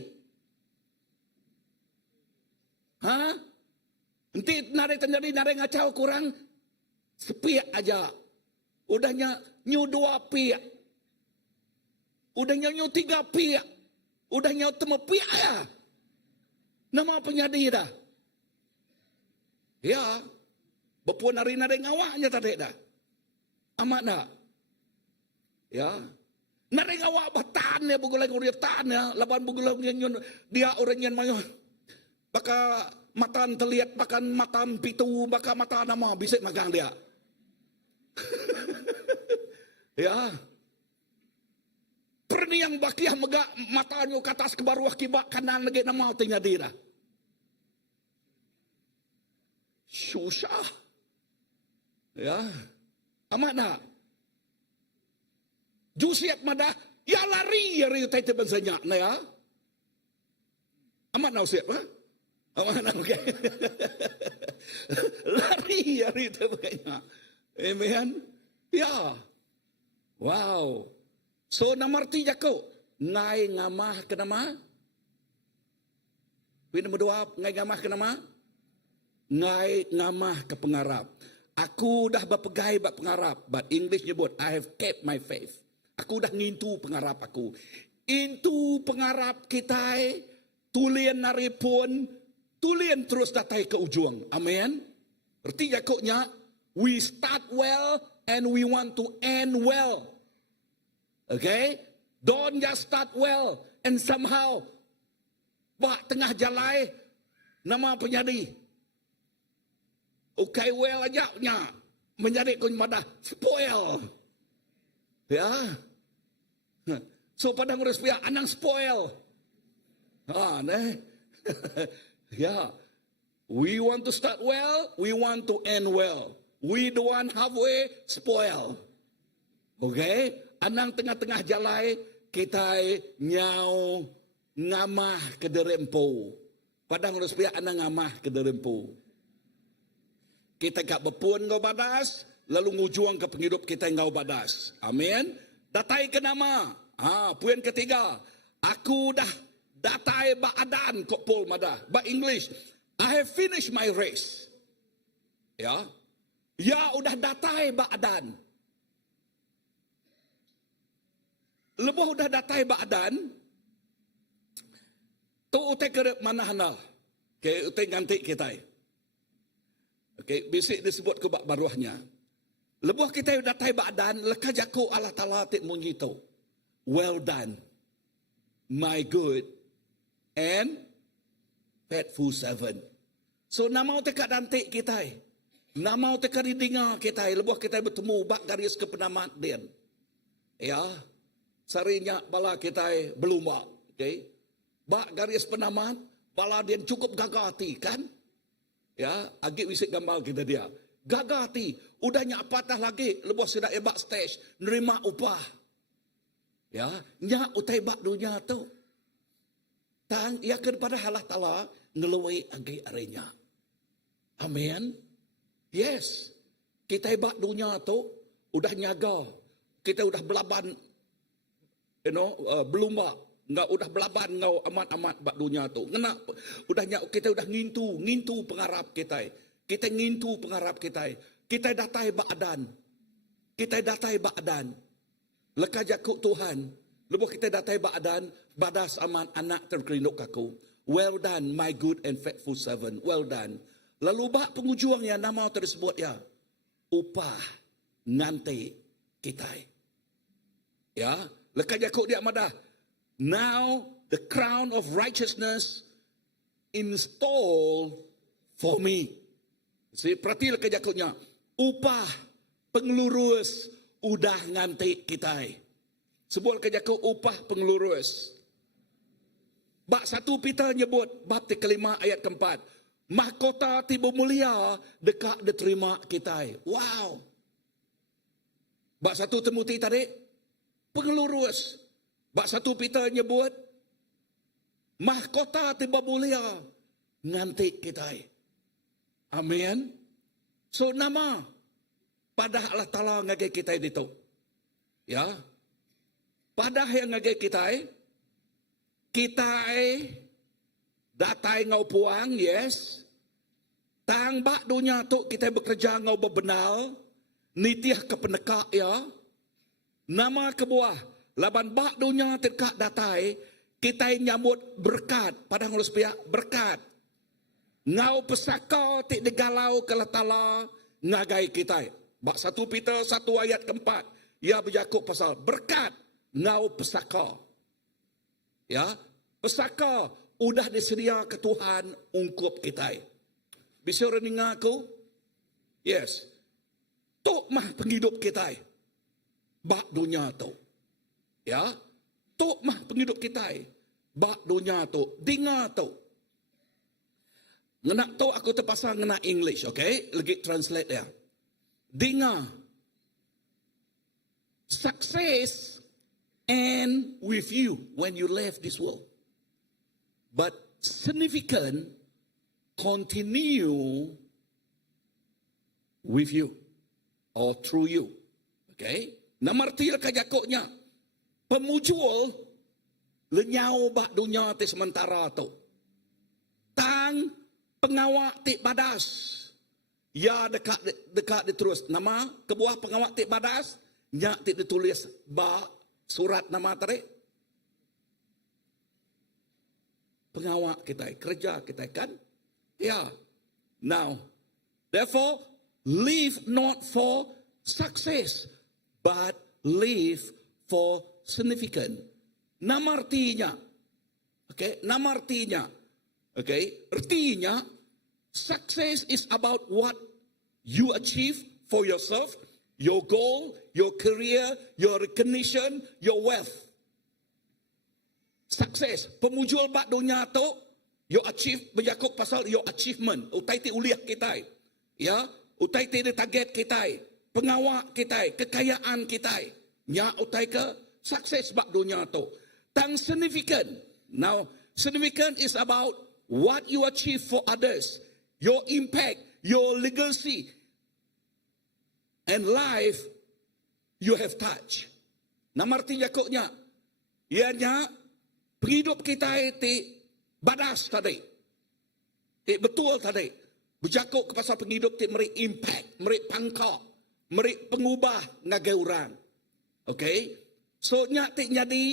Ha? Enti nadai terjadi, nadai ngacau kurang. Sepiak aja. Udahnya nyu 2 piak. Udahnya nyu 3 piak. Udahnya temu piak ya. Nama penyadi dah. Ya, berpuan hari nadai ngawaknya tadi dah. Amat nak. Ya. Nadai ngawak batan ya, bugulang orang tan ya, laban bugulang dia orang yang mayo. Baka matan terlihat, bahkan matan pitu, baka mata nama bisik magang dia. Ya. Perni yang bakiah megak matanya ke atas ke bawah kibak kanan lagi nama terjadi dah. Susah. Ya. Amat nak. Jusiak madah. Ya lari ya riu taita banyak na ya. Amat nak siap ha? Amat nak okey. Lari ya riu taita banyak. Amen. Ya. Wow. So namarti jako. Ngai ngamah ke nama? Pina medua ngai ngamah ke nama? Ngai ngamah ke pengarap. Aku dah berpegai bak pengarap. But English nyebut, I have kept my faith. Aku dah ngintu pengarap aku. Intu pengarap kita, tulian naripun, tulian terus datai ke ujung. Amen. Berarti Yakobnya, we start well and we want to end well. Okay? Don't just start well and somehow, bak tengah jalai, nama penyadi. Okay, well ajaknya menjadi kunmadah spoil. Ya. So padang respia anang spoil. Neh. Ya. We want to start well, we want to end well. We don't want halfway spoil. Okay? Anang tengah-tengah jalai kita nyau ngamah ke derempo. Padang respia anang ngamah ke derempo. Kita gak berpuan ngau badas, lalu ngujuang ke penghidup kita ngau badas. Amin. Datai ke nama. Puan ketiga. Aku dah datai ba adan kok pol madah. Ba English. I have finished my race. Ya. Ya udah datai ba adan. Lebuh udah datai ba adan. Tu utai kerep mana hanal. Okay, utai ganti kita. Okay, bisik disebut ke bak baruahnya. Lebuh kita datai badan, leka jaku Allah Ta'ala tik munyito. well done, my good and faithful servant. So namau teka dantik kita, namau teka didengar kita, lebuh kita bertemu bak garis kepenamat dia. Ya, sarinya bala kita berlumba, okay? Bak garis penamat, bala dia cukup gagah hati kan? Ya, agak wisik gambar kita dia. Gagah hati, udahnya apatah lagi, lebuh sudah ebak stage, nerima upah. Ya, nya utai bak dunia tu. Tang ia kepada Allah Taala ngelawai agai arenya. Amin. Yes. Kita hebak dunia tu udah nyaga. Kita udah belaban berlumba. Enggak udah belaban ngau amat-amat bak dunia tu. Ngena kita udah ngintu pengharap kita. Kita ngintu pengharap kita. Kita datai bak adan. Kita datai bak adan. Lekah jakuk Tuhan. Lepas kita datai bak adan, badas aman anak terkelinduk aku. Well done, my good and faithful servant. Well done. Lalu bak pengujuang yang nama tersebut ya. Upah nanti kita. Ya. Lekah jakuk dia madah. Now the crown of righteousness installed for me. Perhati lekah jakuknya. Upah pengelurus udah nganti kita. Sebuah lekah jakuk upah pengelurus. Bak 1 Peter nyebut bab kelima ayat keempat. Mahkota tiba mulia dekat diterima kita. Wow. Bak 1 Timotius tadi pengelurus. Bak 1 Peter nyebut mahkota tiba mulia nganti kita. Amin. So nama pada Allah Taala ngagai kita itu. Ya. Pada yang ngagai kita datai ngau puang, yes. Tang bak dunia tu kita bekerja ngau bebenal, nitiah ke penekak ya. Nama kebuah, laban bak dunia terkak datai, kita nyambut berkat, pada ngurus pihak berkat. Ngau pesakau tik degalau ke Allah Taala ngagai kita. Bak 1 Peter 1 ayat keempat, ia berjakuk pasal berkat ngau pesakau. Ya, pesaka udah disedia ke Tuhan ungkup kita. Bisa reningah aku? Yes. Tok mah penghidup kita. Bak dunia tu. Ya. Tok mah penghidup kita. Bak dunia tu. Dengar tu. Ngenak tu aku terpasang ngena English, okay? Lagi translate dia. Dengar. Success end with you when you left this world. But significant continue with you or through you. Okay? Namarti ka jakoknya. Pemujul lenyau bak dunia ti sementara tu. Tang pengawak ti badas. Ya dekat diterus. Nama kebuah pengawak ti badas. Nyak ti ditulis bak surat nama tadi. Pengawak kita, kerja kita kan? Ya. Now, therefore, live not for success, but live for significant. Nama artinya, okay? Nama artinya, okay? Artinya, success is about what you achieve for yourself, your goal, your career, your recognition, your wealth. Success. Pemujul bak dunia tu, your achieve, berjakuk pasal your achievement. Utai ti uliah kita. Ya, utai ti target kita. Pengawak kita, kekayaan kita. Ya, utai ke sukses bak dunia tu. Tang significant. Now, significant is about what you achieve for others. Your impact, your legacy, and life you have touched. Nama arti jakuknya, ianya penghidup kita itu badas tadi. Betul tadi. Berjakuk ke pasal penghidup itu meri impact, meri pangkak, meri pengubah ngagai orang. Okay? So nyak jadi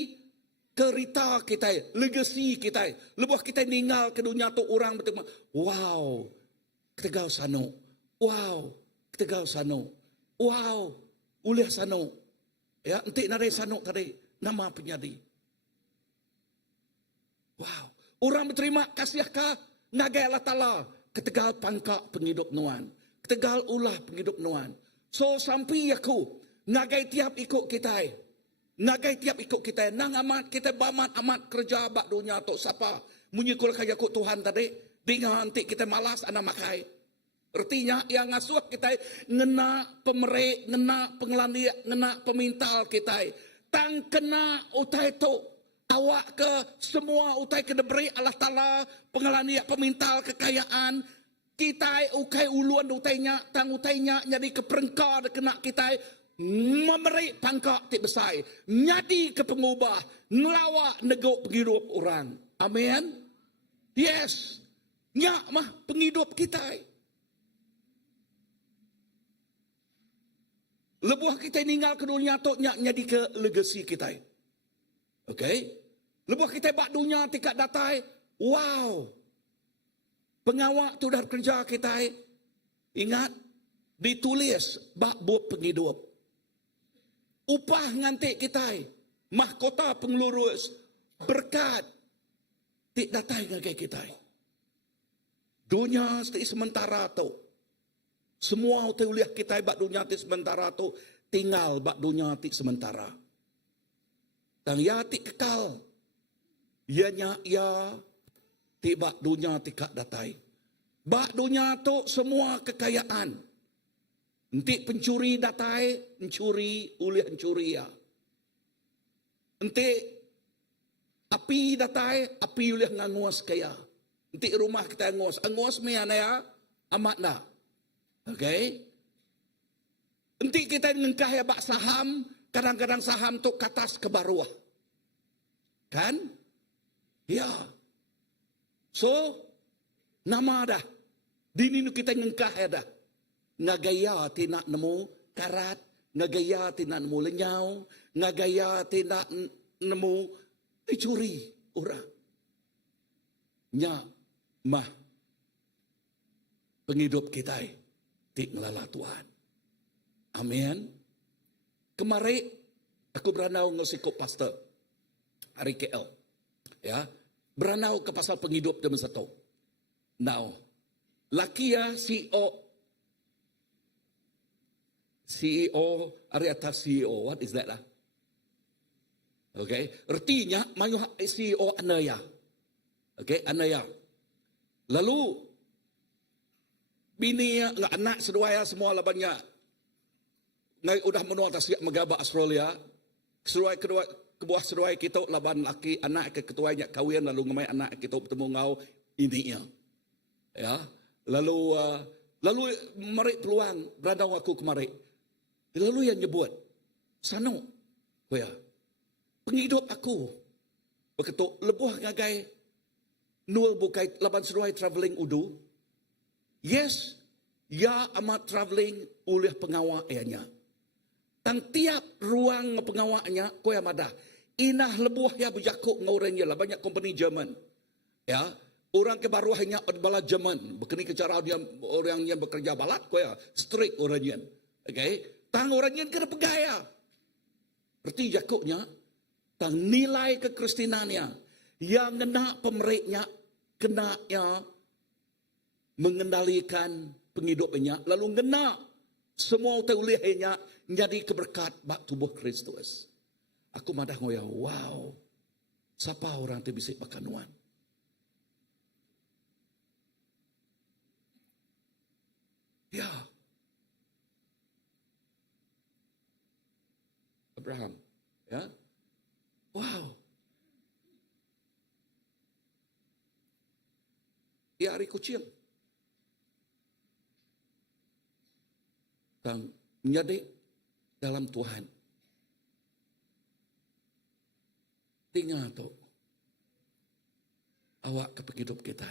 kerita kita, legacy kita. Lepas kita ninggal ke dunia tu orang betul. Wow, kita gau sano. Wow, kita gau sano. Wow, uliah sano. Ya, nanti nare sano tadi. nama penyadi. Wow. Orang berterima kasih ka ngagai Allah Ta'ala ketegal pangkak penghidup nuan. Ketegal ulah penghidup nuan. So sampai aku ngagai tiap ikut kita. Ngagai tiap ikut kita. Nang amat kita amat kerja bak dunia tu siapa. Menyikul kaya ku Tuhan tadi. Dengan nanti kita malas anak makai. Artinya yang ngasuh kita ngena pemerik, ngena pengelania, ngena pemintal kita. Tang kena utai tu. Awak ke semua utai kena beri Allah Ta'ala pengelania, pemintal, kekayaan. Kita ukai uluan utainya, tang utainya jadi keperengkar kena kita. Memberi pangkak tik besar. Nyadi ke pengubah. Ngelawak negok penghidup orang. Amin. Yes. Nyak mah penghidup kita. Lebuh kita ninggal ke dunia tu nyak nyadi ke legasi kita. Okay. Lebuh kita bak dunia tikat datai. Wow. Pengawak tu dah kerja kita. Ingat. Ditulis bak buat penghidup. Upah ngantik kita. Mahkota pengelurus. Berkat. Tik datai ngagai kita. Dunia setiap sementara tu. Semua uliah kita bak dunia ti sementara tu. Tinggal bak dunia ti sementara. Dan ya ti kekal. Ianya ya ti bak dunia ti kak datai. Bak dunia tu semua kekayaan. Nanti pencuri datai, pencuri uliah pencuri ya. Nanti api datai, api uliah nganguas kaya. Nanti rumah kita anguas. Anguas miana ya, amat dah. Okay. Nanti kita ngengkah ya bak saham, kadang-kadang saham tu ke atas ke bawah. Kan? Ya. So, nama dah. Dini nu kita ngengkah ya dah. Ngagaya tidak nemu karat, ngagaya tidak nemu lenyau, ngagaya tidak nemu dicuri orang. Nya mah penghidup kita tik ngelala Tuhan. Amin. Kemarin aku beranau ngesikop pastor hari KL. Ya, beranau ke pasal penghidup zaman satu. Now, laki ya CEO, hari atas CEO, what is that lah? Okay, artinya mayu CEO anaya. Okay, anaya. Lalu bini anak seduaya semua labannya ngai udah menua atas megaba Australia. Seduai kedua kebuah seduai kita laban laki anak ke ketuanya kawin lalu ngemai anak kita bertemu ngau ininya. Ya, lalu mari peluang berandau aku kemari. Lalu yang nyebut sano, ya, penghidup aku. Begitu lebuh ngagai nul bukai laban seruai travelling udu. Yes, ya amat travelling oleh pengawaknya. Tang tiap ruang pengawaknya ko yang madah. Inah lebuh ya berjakuk ngorangnya lah banyak company Jerman. Ya, orang ke baru hanya bala Jerman. Bekini ke cara dia orang yang bekerja balat ko ya strict orangnya. Okay? Tang orangnya kena pegaya. Berarti jakuknya tang nilai kekristinannya yang kena pemeriknya kena ya mengendalikan penghidupnya lalu kena semua ulihnya jadi keberkat bak tubuh Kristus. Aku madah ngoya, wow. Siapa orang tu bisik bakanuan? Ya. Abraham, ya. Wow. Ya hari kucing. Dan menjadi dalam Tuhan. Tinggal tu. Awak ke penghidup kita.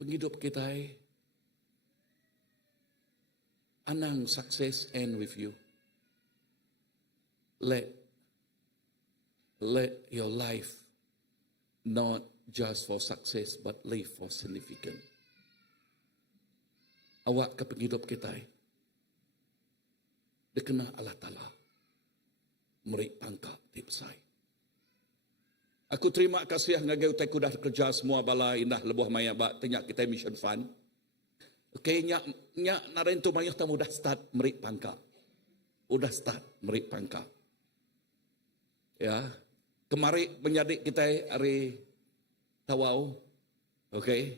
Penghidup kita. Anang success end with you. Let your life not just for success but live for significance. Awak ke penghidup kita. Dia kena Allah Ta'ala. merik pangkat ti pesai. Aku terima kasih ngagai utai kudah kerja semua bala indah lebuh maya ba tanya kita mission fund. Okay, nyak narentu mayah tamu dah start merik pangkat. Udah start merik pangkat. Ya, kemari menjadi kita hari tawau. Okay.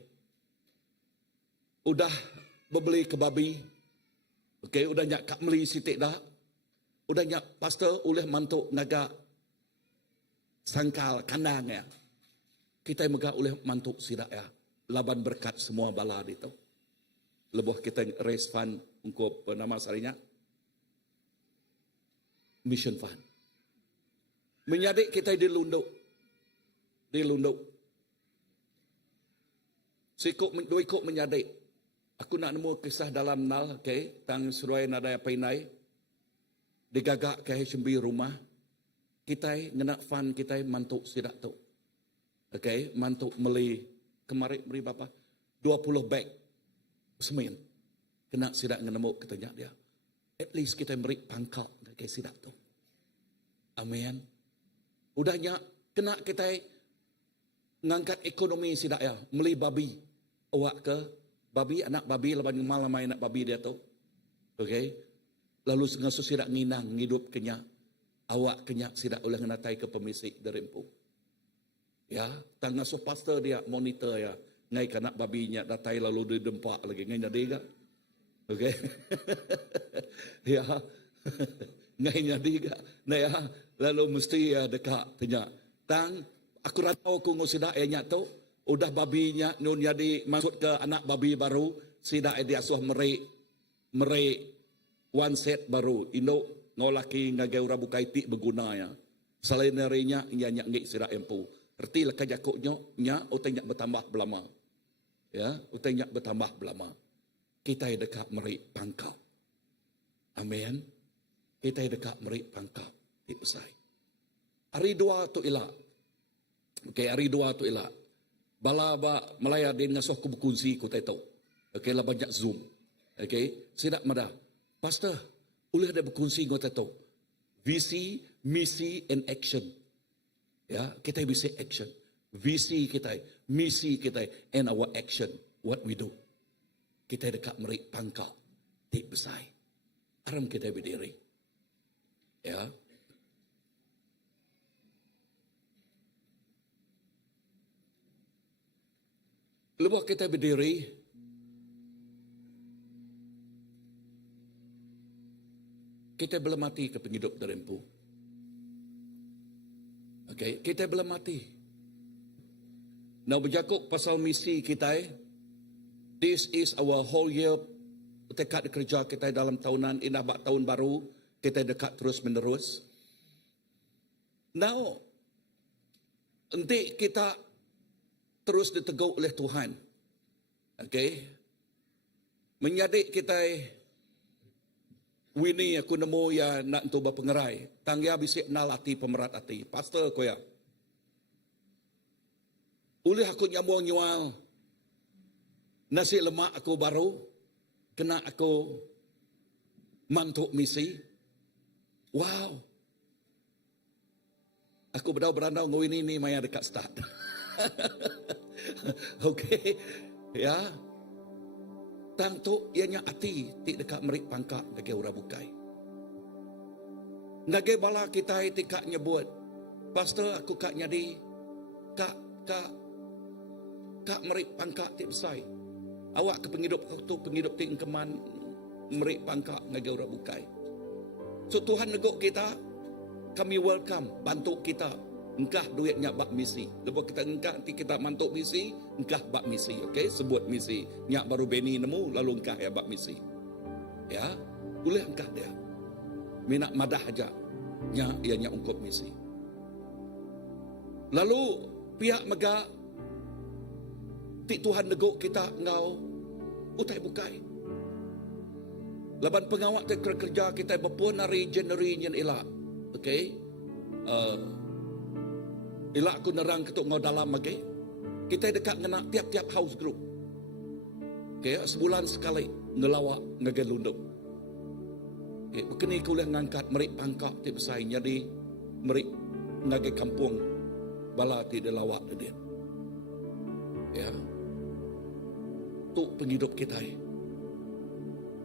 Udah beli ke babi. Okay, udah nyak kak meli sitik dah. Udah nyak pastor oleh mantuk naga sangkal kandang ya. Kita megah oleh mantuk sidak ya. Laban berkat semua bala itu. Lebuh kita raise fund untuk nama sarinya mission fund. Menyadik kita dilunduk. Dua ikut menyadik. Aku nak nemu kisah dalam nal, okay, tang suruai nadaya painai. Digagak ke HMB rumah. Kita ngenak fund kita mantuk sidak tu. Okay, mantuk meli kemarin beri berapa? 20 bag semen. Kena sidak ngenemu ketanya dia. At least kita beri pangkal ke sidak tu. Amin. Udahnya kena kita ngangkat ekonomi sidak ya, meli babi. Awak ke babi, anak babi lepas malam main anak babi dia tu. Okay. Lalu ngasuh sidak nginang hidup kenya. Awak kenya sidak ulah ngenatai ke pemisik derempu. Ya, tang ngasuh pastor dia monitor ya. Ngai kanak babinya datai lalu dia dempak lagi ngai nyadiga. Okay. Ya. Ngai nyadiga. Nah ya, lalu mesti ya dekat tanya. Tang aku ratau aku ngusidak nya tu. Udah babinya nun jadi masuk ke anak babi baru. Sidak dia asuh merik one set baru. Indo ngolaki ngagai ura bukai ti berguna ya. Selain darinya ia nyak ngik sidak empu. Erti lah kajakuknya nya utai nyak bertambah belama. Ya, utai nyak bertambah belama. Kita dekat merik pangkau. Amin. Kita dekat merik pangkau di usai. Hari dua tu ilak. Okay, hari dua tu ilak. Bala ba Melaya din ngasuh ku berkunci ku tahu. Okay, lah banyak Zoom. Okay, sidak madah. Pastor, boleh ada berkunci ku tahu. Visi, misi and action. Ya, kita bisa action. Visi kita, misi kita and our action, what we do. Kita dekat merik pangkal di besai. Aram kita berdiri. Ya. Lepas kita berdiri, kita belum mati ke penghidup derempu. Okay, kita belum mati. Now berjakuk pasal misi kita. This is our whole year tekad kerja kita dalam tahunan indah bak tahun baru. Kita dekat terus menerus. Now, nanti kita terus ditegur oleh Tuhan. Okay. Menyadik kita Wini aku nemu ya nak tu berpengerai. Tangya bisik nal hati pemerat hati. Pastor ko ya. Ulih aku nyambung nyual. Nasi lemak aku baru. Kena aku mantuk misi. Wow. Aku berandau ngawin ini maya dekat start. Okay. Ya. Tang tu ianya hati ti dekat merik pangkak dekat ura bukai. Nage bala kita tikak nyebut. Pastor aku kak nyadi. Kak merik pangkak ti besai. Awak ke penghidup tu penghidup ti keman merik pangkak nage ura bukai. So Tuhan negok kita, kami welcome, bantu kita. Engkah duitnya bak misi. Lepas kita engkah nanti kita mantuk misi, engkah bak misi. Okay, sebut misi. Nyak baru Benny nemu, lalu engkah ya bak misi. Ya, boleh engkah dia. Minak madah aja. Nyak, ia nyak ungkup misi. Lalu, pihak mega, ti Tuhan negok kita ngau, utai bukai. Laban pengawak kerja kita berpun hari Januari nyen elak. Okay. Ila aku nerang ketuk ngau dalam lagi. Kita dekat ngena tiap-tiap house group. Okay, sebulan sekali ngelawak ngegelunduk. Bekeni kuliah ngangkat merik pangkak ti besai jadi merik ngagai kampung bala ti delawak dia. Ya. Tu penghidup kita.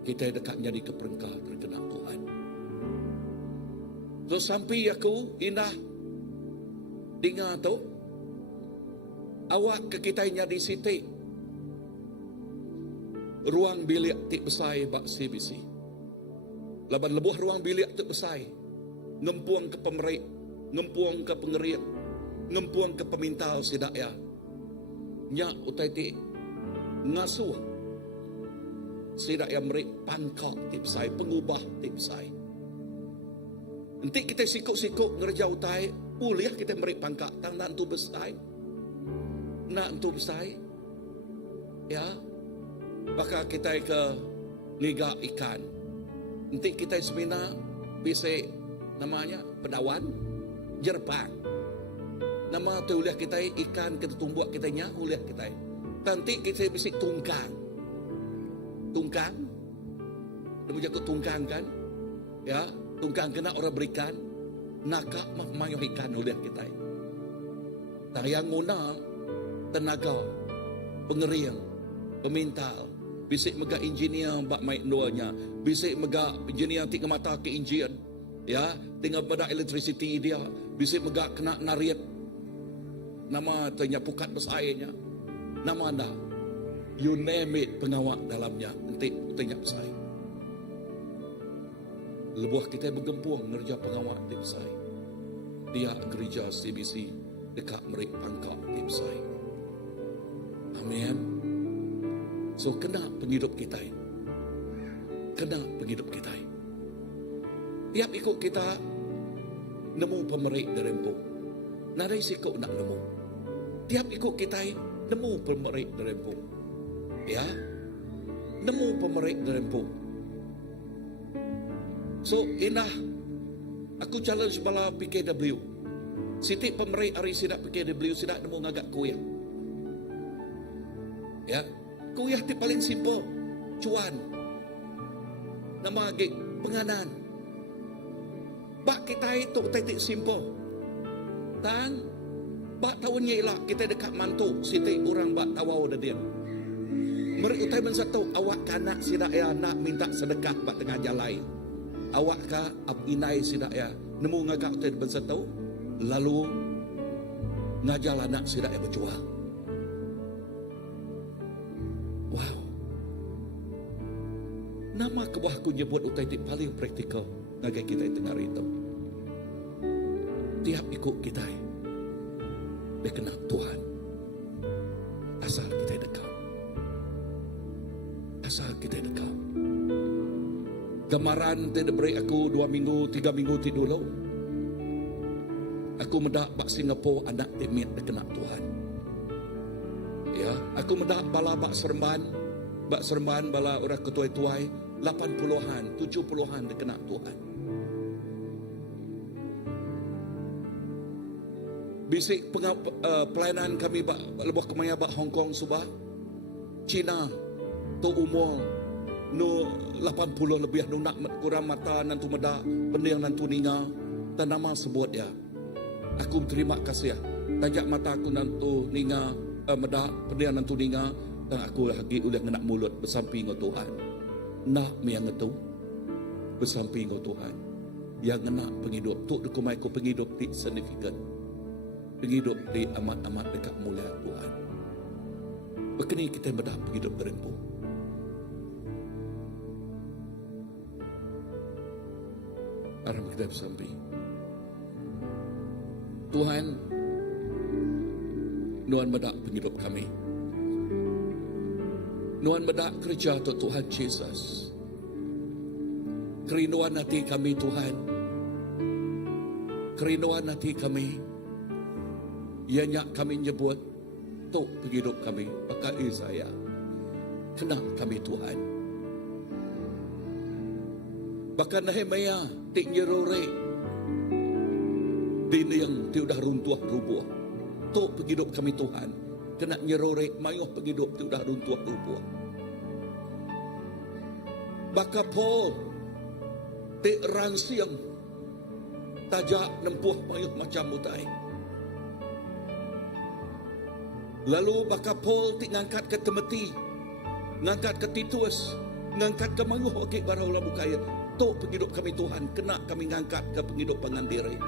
Kita dekat jadi keperengkah terkena Tuhan. So sampai aku indah dengar tu awak ke kita jadi siti ruang bilik ti besai bak CBC. Laban lebuh ruang bilik ti besai ngempuang ke pemerik, ngempuang ke pengeriak, ngempuang ke pemintal sidak ya. Nya utai ti ngasuh sidak ya merik pangkak ti besai, pengubah ti besai. Nanti kita sikuk-sikuk ngerja utai, uliah kita merik pangkak, tang nak tu besai. Nak tu besai. Ya. Maka kita ke liga ikan. Nanti kita semina bisa namanya pedawan jerpang. Nama tu uliah kita ikan kita tumbuh kita nya uliah kita. Nanti kita bisa tungkang. Tungkang. Nama jago tungkang kan? Ya, tungkang kena orang berikan nakak mayuh ikan uliah kita. Yang guna tenaga pengeriang, pemintal, bisik mega engineer bak mai duanya, bisik mega engineer tinggal mata ke engineer, ya, tinggal pada electricity dia, bisik mega kena nariat, nama tanya pukat besainya, nama anda, you name it pengawak dalamnya, nanti tanya besai. Lebuh kita bergempuang ngerja pengawak di besai, dia gereja CBC dekat merik pangkak di besai. Amin. So kena penghidup kita. Kena penghidup kita. Tiap ikut kita nemu pemerik derempung. Nadai sikuk nak nemu. Tiap ikut kita nemu pemerik derempung. Ya. Nemu pemerik derempung. So indah. Aku challenge bala PKW. Siti pemerik hari sidak PKW sidak nemu ngagak kuih. Ya, kuliah ti paling simple, cuan. Nama gig penganan. Bak kita itu titik simple. Dan bak tahun ialah kita dekat mantu siti orang bak tawau dah dia. Meri utai ben satu awak kanak sidak ya nak minta sedekah bak tengah jalan. Awak ka abinai sidak ya nemu ngagak utai ben satu lalu ngajal anak sidak ya berjuang. Wow. Nama kebahku nyebut utai tip paling praktikal ngagai kita tengah itu. Tiap ikut kita dia kenal Tuhan. Asal kita dekat. Asal kita dekat. Gambaran dia beri aku 2 minggu, 3 minggu ti dulu. Aku mendak bak Singapura anak demit dia kenal Tuhan. Ya, aku mendak bala bak seremban bala orang ketuai-tuai 80-an, 70-an dikena Tuhan. Bisik pelayanan kami bak lebuh kemaya bak Hong Kong subah Cina tu umur no 80 lebih nu nak kurang mata nantu meda pendiang nantu ninga dan nama sebut ya. Aku terima kasih ya. Tajak mata aku nantu ninga meda pendiang nantu ninga dan aku lagi ulah ngenak mulut bersamping dengan Tuhan. Nak miang itu bersamping dengan Tuhan. Yang ngenak penghidup tu dekumai ku penghidup di signifikan. Penghidup di amat-amat dekat mulia Tuhan. Begini kita bedah penghidup berempuh. Arah kita bersamping. Tuhan, Nuan bedak penghidup kami. Nuan bedak kerja untuk Tuhan Yesus. Kerinduan hati kami Tuhan. Kerinduan hati kami. Ianya kami nyebut untuk penghidup kami. Maka saya kenal kami Tuhan. Bahkan Nehemia tik nyerore dini yang tiudah runtuh rubuh. Tok penghidup kami Tuhan. Kena nyerore mayuh penghidup tiudah runtuh rubuh. Baka Paul Te ransiam tajak nempuh mayuh macam mutai. Lalu baka Paul ti ngangkat ke Timothy, ngangkat ke Titus, ngangkat ke manguh okey barau labu kaya. Tok penghidup kami Tuhan, kena kami ngangkat ke penghidup pengandiri.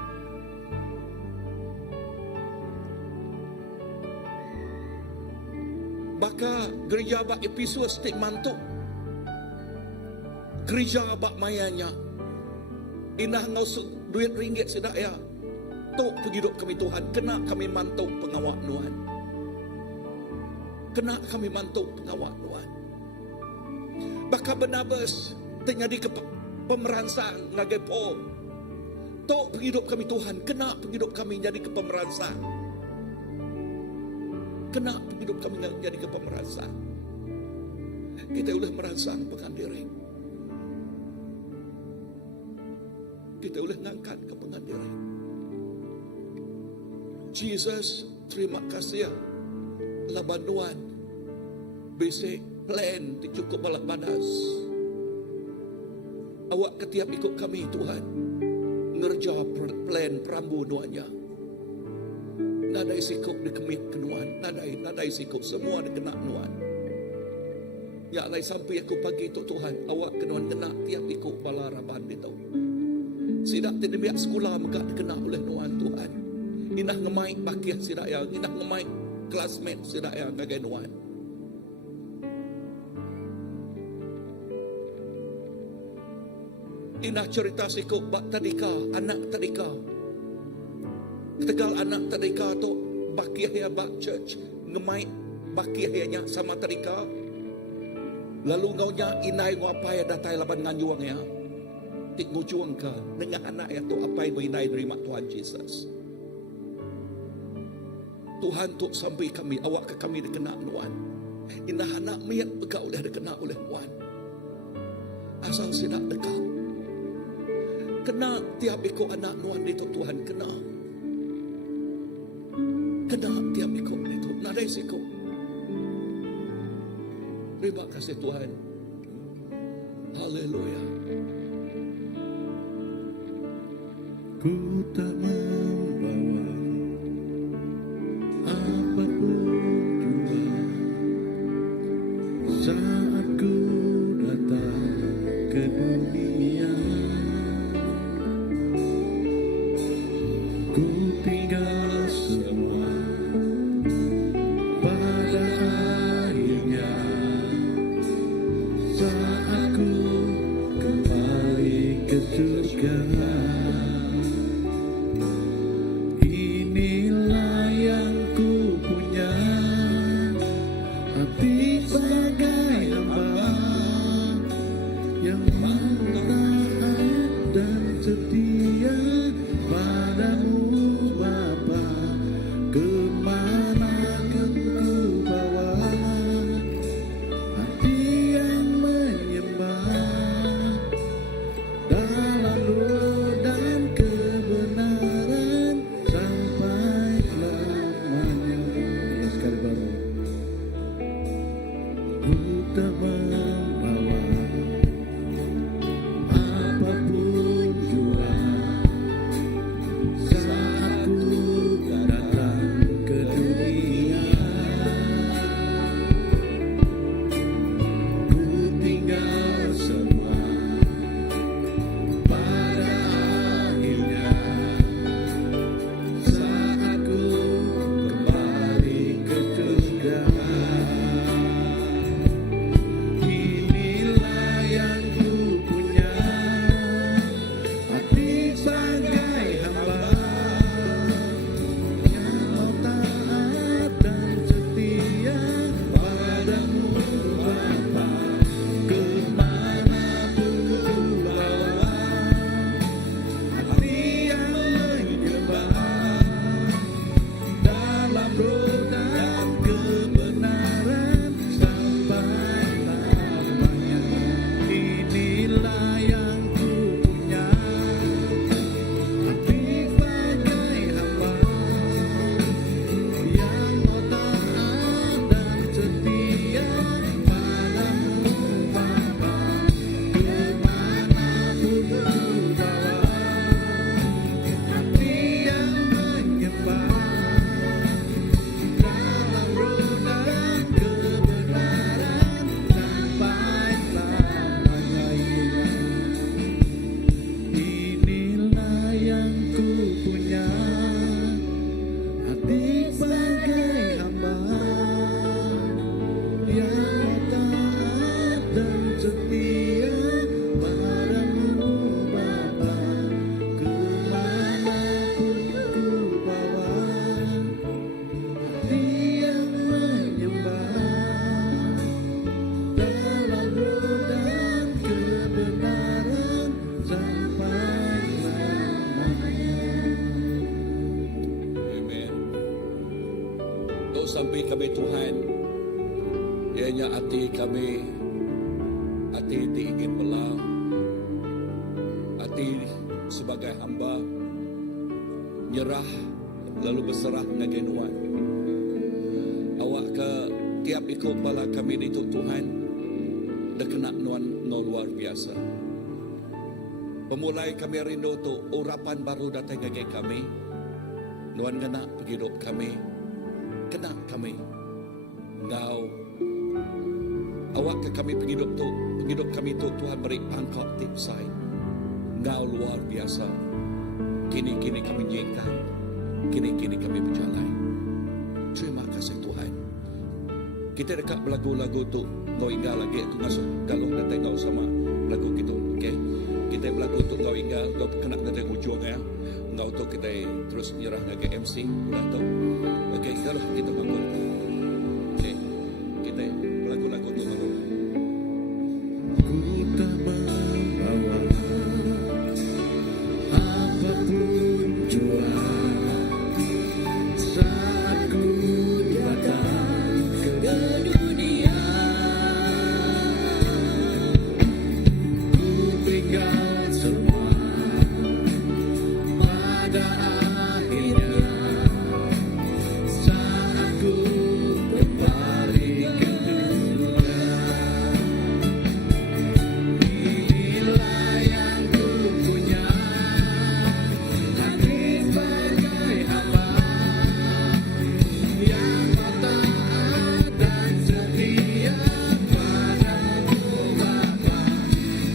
Baka gereja bak Efesus ti mantuk. Gereja bak mayanya. Inah ngau duit ringgit sedak ya. Tok penghidup kami Tuhan, kena kami mantuk pengawak Tuhan. Kena kami mantuk pengawak Tuhan. Baka Barnabas terjadi pemeransang ngagai Paul. Tok penghidup kami Tuhan, kena penghidup kami jadi ke pemeransang. Kena penghidup kami jadi ke pemeransang. Kita boleh meransang pengandiri. Kita boleh ngangkat ke pengandiri. Jesus, terima kasih ya. Laban Tuhan. Basic plan cukup balak badas. Awak ketiap ikut kami Tuhan. Ngerja plan perambu Tuhannya. Nadai sikap dikemit kenuan. Nadai sikap semua dikena nuan. Ya lai sampai aku pagi tu Tuhan. Awak kenuan kena tiap ikut balaraban itu. Sidak tidak biak sekolah maka dikena oleh nuan Tuhan. Inah ngemai bakiah sidak yang. Inah ngemai classmate sidak yang kagai nuan. Inah cerita sikap bak tadika. Anak tadika. Tegal anak tadika tu bakiah ya bak church ngemai bakiah ya sama tadika. Lalu ngaunya inai ngau apa ya datai laban nganyuang ya. Tik ngujuang ka dengan anak ya tu apa yang inai terima Tuhan Jesus. Tuhan tu sampai kami awak ke kami dikena Tuhan. Inah anak miat beka oleh dikena oleh Tuhan. Asal sidak dekat. Kena tiap ikut anak Tuhan itu Tuhan kena. Kena tiap ikut itu. Nadai sikap. Terima kasih Tuhan. Haleluya. Ku tak membawa apapun jua saat ku datang ke dunia. Ku tinggal semua pada akhirnya saat ku kembali ke surga. Inilah yang ku punya, hati sebagai hamba yang taat dan setia padamu Bapa. Kemana ku bawa hati yang menyembah dalam roh dan kebenaran sampai lamanya. Ya, sekali baru. Ku tak membawa apapun jua saat ku datang ke dunia. Ku tinggal semua pada akhirnya saat ku kembali ke surga. Inilah yang ku punya, hati sebagai hamba yang mau taat dan setia padamu Bapa. Kemanapun ku bawa hati yang menyembah dalam roh dan kebenaran dalam roh dan kebenaran sampai lamanya. Amen. Kau sampai kami Tuhan, ianya hati kami, hati ingin belah, hati sebagai hamba, nyerah lalu berserah dengan Tuhan. Awak ke tiap ikut bala kami itu Tuhan, dah kena nuan no luar biasa. Pemulai kami rindu tu urapan baru datang dengan kami. Nuan kena hidup kami, kena kami. Engkau awak ke kami penghidup kami tu Tuhan beri pangkat tipsai. Engkau luar biasa. Kini kami nyingkap, kini kami berjalan. Terima kasih Tuhan. Kita dekat lagu-lagu tu ngau inggal lagi tu masuk kalau dah tengok sama lagu kita, okey? Kita lagu tu ngau inggal, ngau kena datang hujung ya. Ngau tu kita terus nyerah ke MC, udah tu. Okey, kalau kita bangun. Okey. Kita lagu-lagu tu baru. Ku tak membawa apapun jua saat ku datang ke dunia. Ku tinggal semua pada akhirnya saat ku kembali ke dunia. Inilah yang ku punya, hati sebagai hamba yang taat dan setia padamu Bapa.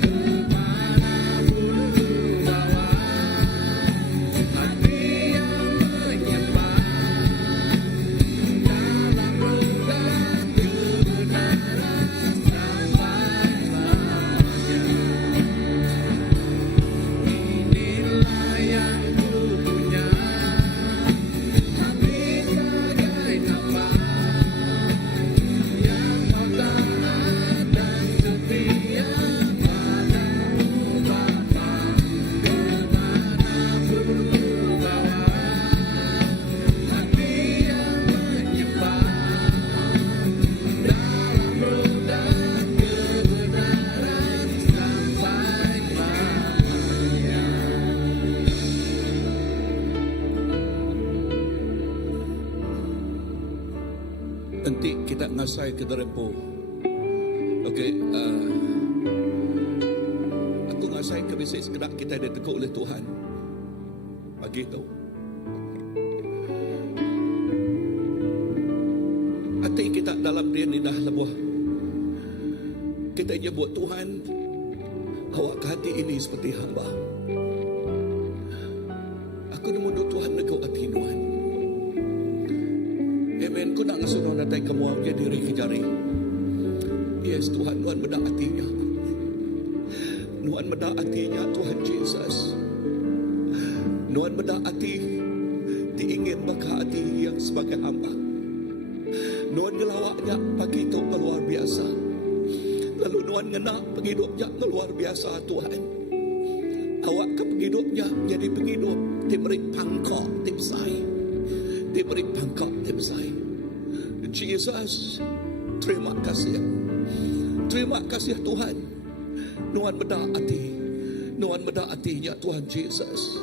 Kemanapun ku bawa, hati yang menyembah dalam roh dan kebenaran sampai lamanya. Inilah yang ku punya, hati sebagai hamba yang taat dan setia padamu Bapa. Kemanapun ku bawa, hati yang menyembah dalam roh dan kebenaran sampai lamanya. Nanti kita ngasai ke derempo. Okey, aku ngasai ke bisik sekedar kita diteguk oleh Tuhan. Pagi tu. Hati kita dalam dia ni dah lebuh. Kita nyebut Tuhan, awak ke hati ini seperti hamba. Aku nemu Tuhan neguk hati Tuhan. Amen. Ku nak ngasuh Tuhan datang kamu dia diri ke jari. Yes Tuhan, Tuhan bedak hatinya. Tuhan bedak hatinya Tuhan Jesus. Tuhan bedak hati diingin baka hati yang sebagai hamba. Tuhan ngelawaknya pagi itu luar biasa. Lalu Tuhan ngena penghidupnya luar biasa Tuhan. Awak ke penghidupnya jadi penghidup diberi pangkok tipsai. Diberi pangkal tipsai. Jesus, terima kasih. Terima kasih Tuhan. Tuhan bedak hati. Tuhan bedak hatinya Tuhan Jesus.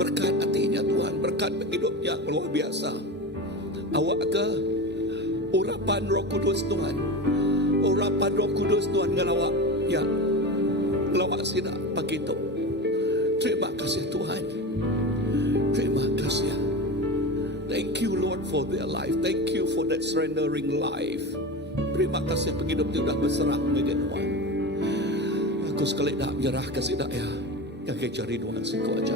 Berkat hatinya Tuhan. Berkat hidupnya luar biasa. Awak ke urapan Roh Kudus Tuhan. Urapan Roh Kudus Tuhan ngelawak. Ya. Ngelawak sidak pagi itu. Terima kasih Tuhan. Terima kasih. Thank you Lord for their life. Thank you for that surrendering life. Terima kasih penghidup itu dah berserah dengan Tuhan. Aku sekali dah menyerah kasih dah ya. Ngagai jarinuan siko aja.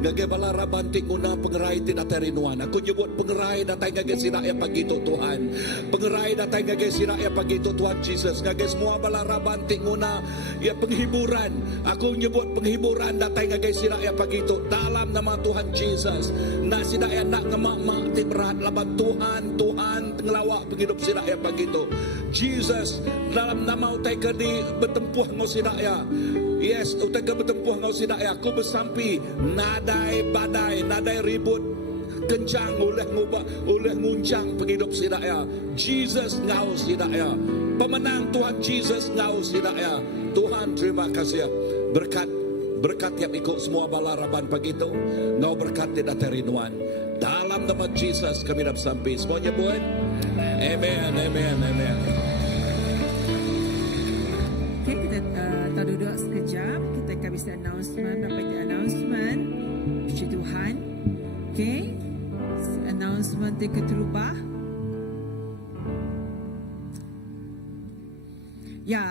Ngagai balara banting una pengerai tidak terinuan. Aku nyebut pengerai datang ngagai sinak ya pagi itu Tuhan. Pengerai datang ngagai sinak ya pagi itu Tuhan Jesus. Ngagai semua balara banting una ya penghiburan. Aku nyebut penghiburan datang ngagai sinak ya pagi itu dalam nama Tuhan Jesus. Nak sinak ya nak ngemak-mak ti berat laban Tuhan ngelawak penghidup sinak ya pagi itu. Jesus dalam nama utai kedi bertempuh ngau sinak ya. Yes, utai ke bertempuh ngau sinak ya. Aku bersampi nadai badai, nadai ribut kencang oleh nguncang penghidup sinak ya. Jesus ngau sinak ya. Pemenang Tuhan Jesus ngau sinak ya. Tuhan terima kasih ya. Berkat yang ikut semua balaraban pagi itu. Ngau berkat tidak terinuan. Dalam nama Jesus kami dah bersampi. Semuanya buat. Amen, amen, amen. Okay, kita duduk sekejap. Kita akan bisa announcement. Apa itu announcement? Puji Tuhan. Okay. Announcement yang keterubah. Ya,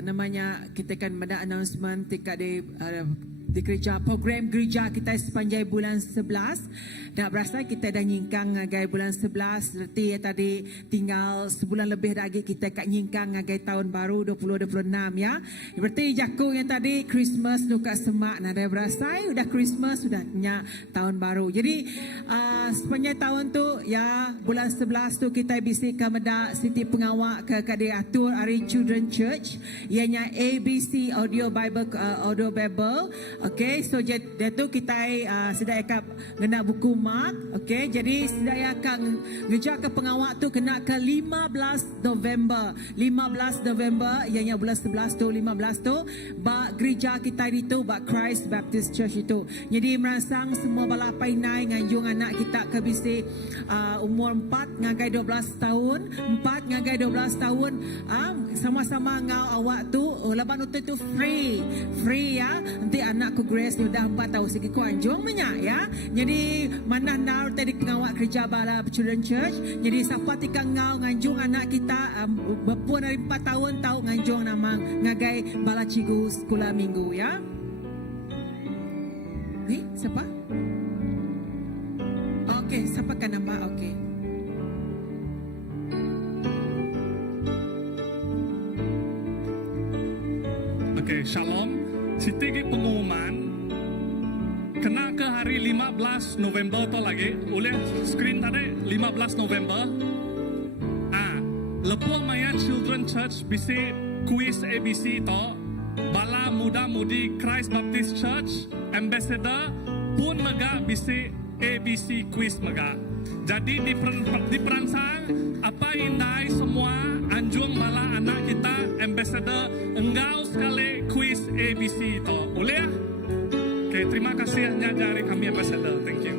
namanya kita akan ada announcement dekat di gereja, program gereja kita sepanjang bulan 11. Dah berasa kita dah nyingkang ngagai bulan 11. Berarti tadi tinggal sebulan lebih lagi kita kat nyingkang ngagai tahun baru 2026 ya. Berarti jaku yang tadi Christmas nuka semak. Nah dah berasa sudah Christmas, sudah nyak tahun baru. Jadi sepanjang tahun tu ya, bulan 11 tu kita bisik ke medak Siti Pengawak ke atur Ari Children Church. Ianya ABC Audio Bible. Okay, so dia tu kita sedang akan kena buku Mark. Okay, jadi sedang akan ngejar ke pengawak tu kena ke 15 November. 15 November, ianya bulan 11 tu, 15 tu, bak gereja kita itu, bak Christ Baptist Church itu. Jadi merangsang semua balapai naik nganjung anak kita ke bisi umur 4 ngagai 12 tahun. 4 ngagai 12 tahun, sama-sama ngau awak tu, laban itu free ya. Nanti anak ku Grace ni dah 4 tahun segi ku anjung banyak ya. Jadi mana nar tadi ngawak kerja bala Children Church. Jadi siapa tika ngau nganjung anak kita berpun dari 4 tahun tahu nganjung nama ngagai bala cigu sekolah minggu ya. Siapa? Okey, siapa kan nama? Okey. Okey, shalom. Siti pengumuman kena ke hari 15 November tu lagi. Oleh screen tadi 15 November. Lepas maya Children Church bisi quiz ABC to. Bala muda-mudi Christ Baptist Church Ambassador pun mega bisi ABC quiz mega. Jadi diperangsang apa indai semua anjung bala anak kita ambassador engau sekali quiz ABC itu. Boleh ya? Okay, terima kasih dari kami ambassador. Thank you.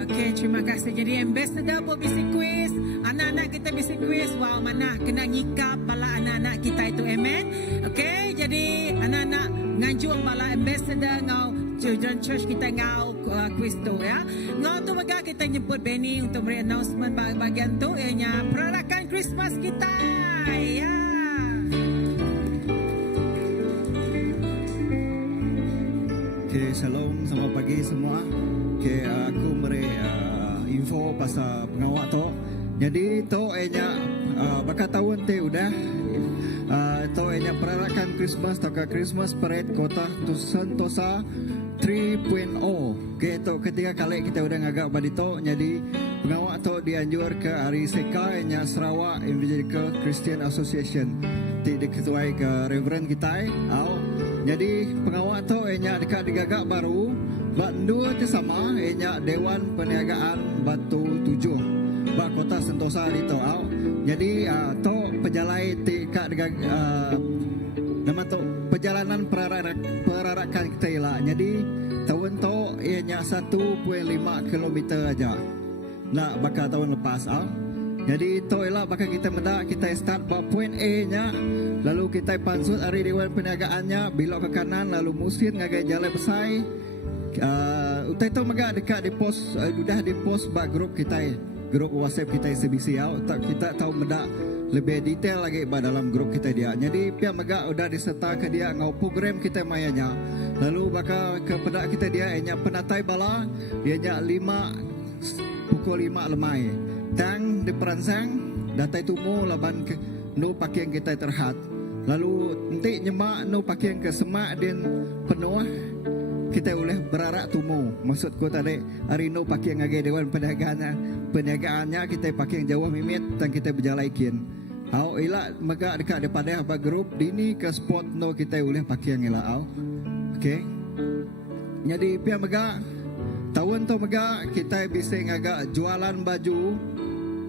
Okay, terima kasih. Jadi ambassador pun bisi quiz, anak-anak kita bisi quiz. Wow, mana kena nyikap bala anak-anak kita itu, amen. Okay, jadi anak-anak nganjung bala ambassador ngau Children Church kita ngau quiz tu ya. Ngau tu maka kita jemput Benny untuk beri announcement bahagian tu ianya perarakan Christmas kita. Ya. Okay, shalom, selamat pagi semua. Okay, aku beri info pasal pengawak tu. Jadi tu bakal tahun tu udah tu perarakan Christmas atau Christmas Parade Kota Sentosa 3.0. Okay, tu ketiga kali kita udah ngagak pada tu. Jadi pengawak tu dianjur ke Ariseka Sarawak Evangelical Christian Association. Diketuai ke Reverend kita. Jadi pengawak tu dekat digagak baru. Dua tu sama Dewan Perniagaan Batu 7 Bak Kota Sentosa di tu. Jadi tu pejalai dekat nama tu perjalanan perarakan kita lah. Jadi tahun tu ianya 1.5 km aja. Nak bakal tahun lepas Jadi tu ialah bakal kita mendak kita start buat point A nya. Lalu kita pansut hari Dewan Perniagaannya belok ke kanan lalu musir ngagai jalan besai. Utai tu megak dekat di pos sudah di pos bak grup kita. grup WhatsApp kita SBC kita tahu mendak lebih detail lagi dalam grup kita dia. Jadi pihak mega udah diserta ke dia ngau program kita mayanya. Lalu bakal ke pedak kita dia nya penatai bala dia nya 5 pukul 5 lemai. Tang diperansang datai tumu laban ke no pakaian kita terhad. Lalu nanti nyemak no pakaian ke semak dan penuh kita boleh berarak tumu. Maksudku tadi hari no pakai ngagai dewan perniagaannya kita pakai yang jauh mimit dan kita berjalaikin. Au ila mega dekat daripada apa grup dini ke spot no kita boleh pakai yang ila au. Okey. Jadi pihak mega tahun tu mega kita bisa ngagak jualan baju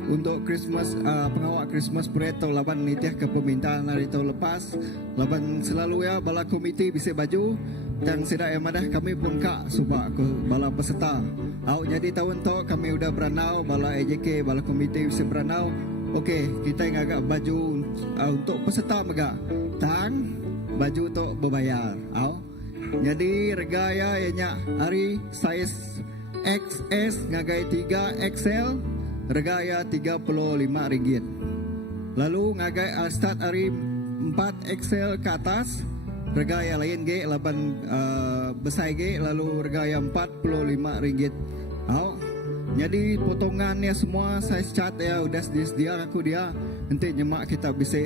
untuk Christmas pengawal Christmas parade tahun laban nitiah ke permintaan hari tahun lepas laban selalu ya bala komiti bisa baju dan sidak yang madah kami pun kak subak ke bala peserta. Jadi tahun tu kami udah beranau bala AJK bala komiti bisa beranau. Okey, kita yang agak baju untuk peserta mega. Tang baju tu berbayar. Jadi regaya ianya hari size XS ngagai 3 XL regaya RM35. Lalu ngagai start hari 4 XL ke atas regaya lain ge laban besar ge lalu regaya RM45. Jadi potongannya semua saya cat ya udah disediakan aku dia. Nanti nyemak kita bisa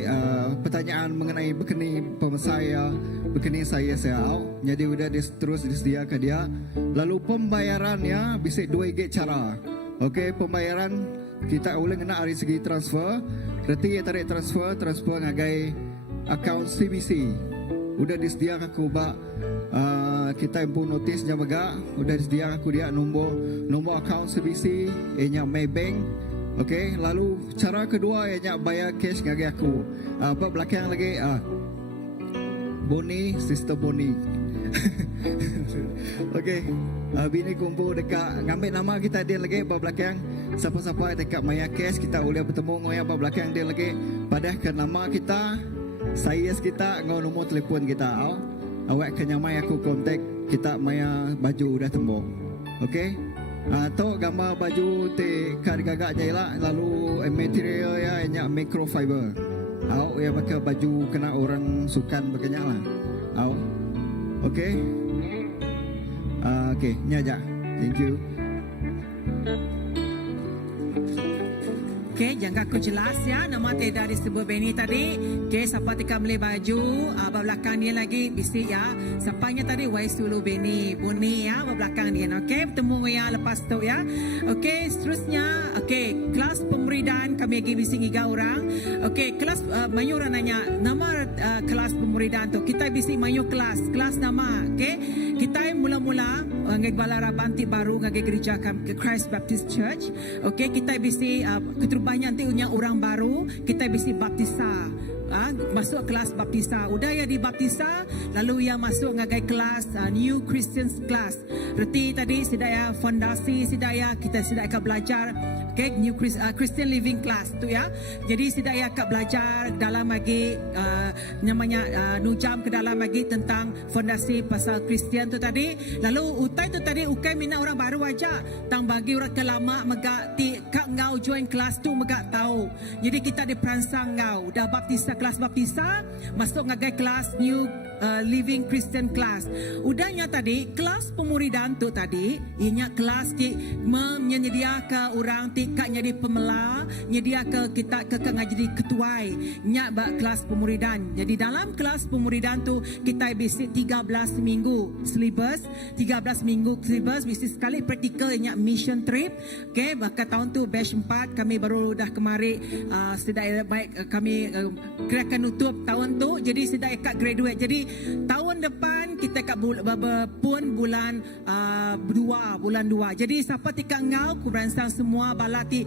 pertanyaan mengenai bekeni pemasaya bekeni saya. Jadi udah terus disediakan dia. Lalu pembayarannya bisa 2 cara. Okey, pembayaran kita boleh kena dari segi transfer. Berarti ya tarik transfer ngagai akaun CBC. Udah disediakan aku kita pun notisnya mega udah disediakan aku dia nombor akaun CBC nya Maybank. Okey, lalu cara kedua nya bayar cash ngagai aku. Belakang lagi Boni, sister Boni. Okey, bini kumpul dekat ngambil nama kita dia lagi belakang. Siapa-siapa dekat Maya Cash kita boleh bertemu ngoya belakang dia lagi. Padahal ke nama kita, size kita, ngau nombor telefon kita. Awak kenyamai aku kontak kita Maya baju udah tembok. Okey. Atau gambar baju te gagaknya ialah lalu material ya nya microfiber. Ya pakai baju kena orang sukan begini lah. Okey. Okey, ni aja. Thank you. Okey, jangan aku jelas ya. Nama tidak disebut Benny tadi. Okey, siapa tika beli baju belakang dia lagi bisik ya. Siapanya tadi Wais dulu Benny, Buni ya belakang dia. Okey, bertemu ya lepas tu ya. Okey, seterusnya okey, kelas pemuridan kami lagi bisik 3 orang. Okey, kelas mayu orang nanya nama kelas pemuridan tu. Kita bisik mayu kelas nama. Okey, kita mula-mula ngag balara banti baru ngag gereja Christ Baptist Church. Okey, kita bisik banyak nanti punya orang baru kita bisa baptisa masuk kelas baptisa udah ya di baptisa lalu ya masuk ngagai kelas New Christian Class. Berarti tadi sudah ya fondasi sudah ya kita sudah akan belajar New Christian Living Class tu ya. Jadi sudah ya akan belajar dalam lagi namanya nujam ke dalam lagi tentang fondasi pasal Kristian tu tadi. Lalu utai tu tadi ukai mina orang baru aja tang bagi orang kelama megak ti kak ngau join kelas tu megak tahu. Jadi kita diperansang ngau dah baptisa kelas baptisa masuk ngagai kelas New Living Christian Class. Udahnya tadi kelas pemuridan tu tadi ianya kelas ki menyedia ke orang ti kak jadi pemela nyedia ke kita ke jadi ketuai nya kelas pemuridan. Jadi dalam kelas pemuridan tu kita bisi 13 minggu syllabus 13 minggu syllabus bisi sekali praktikal nya mission trip. Okey, maka tahun tu batch 4 kami baru dah kemari sudah baik kami kirakan nutup tahun tu jadi sudah kat graduate. Jadi tahun depan kita kat pun bulan 2. Jadi siapa tika ngau ku beransang semua balati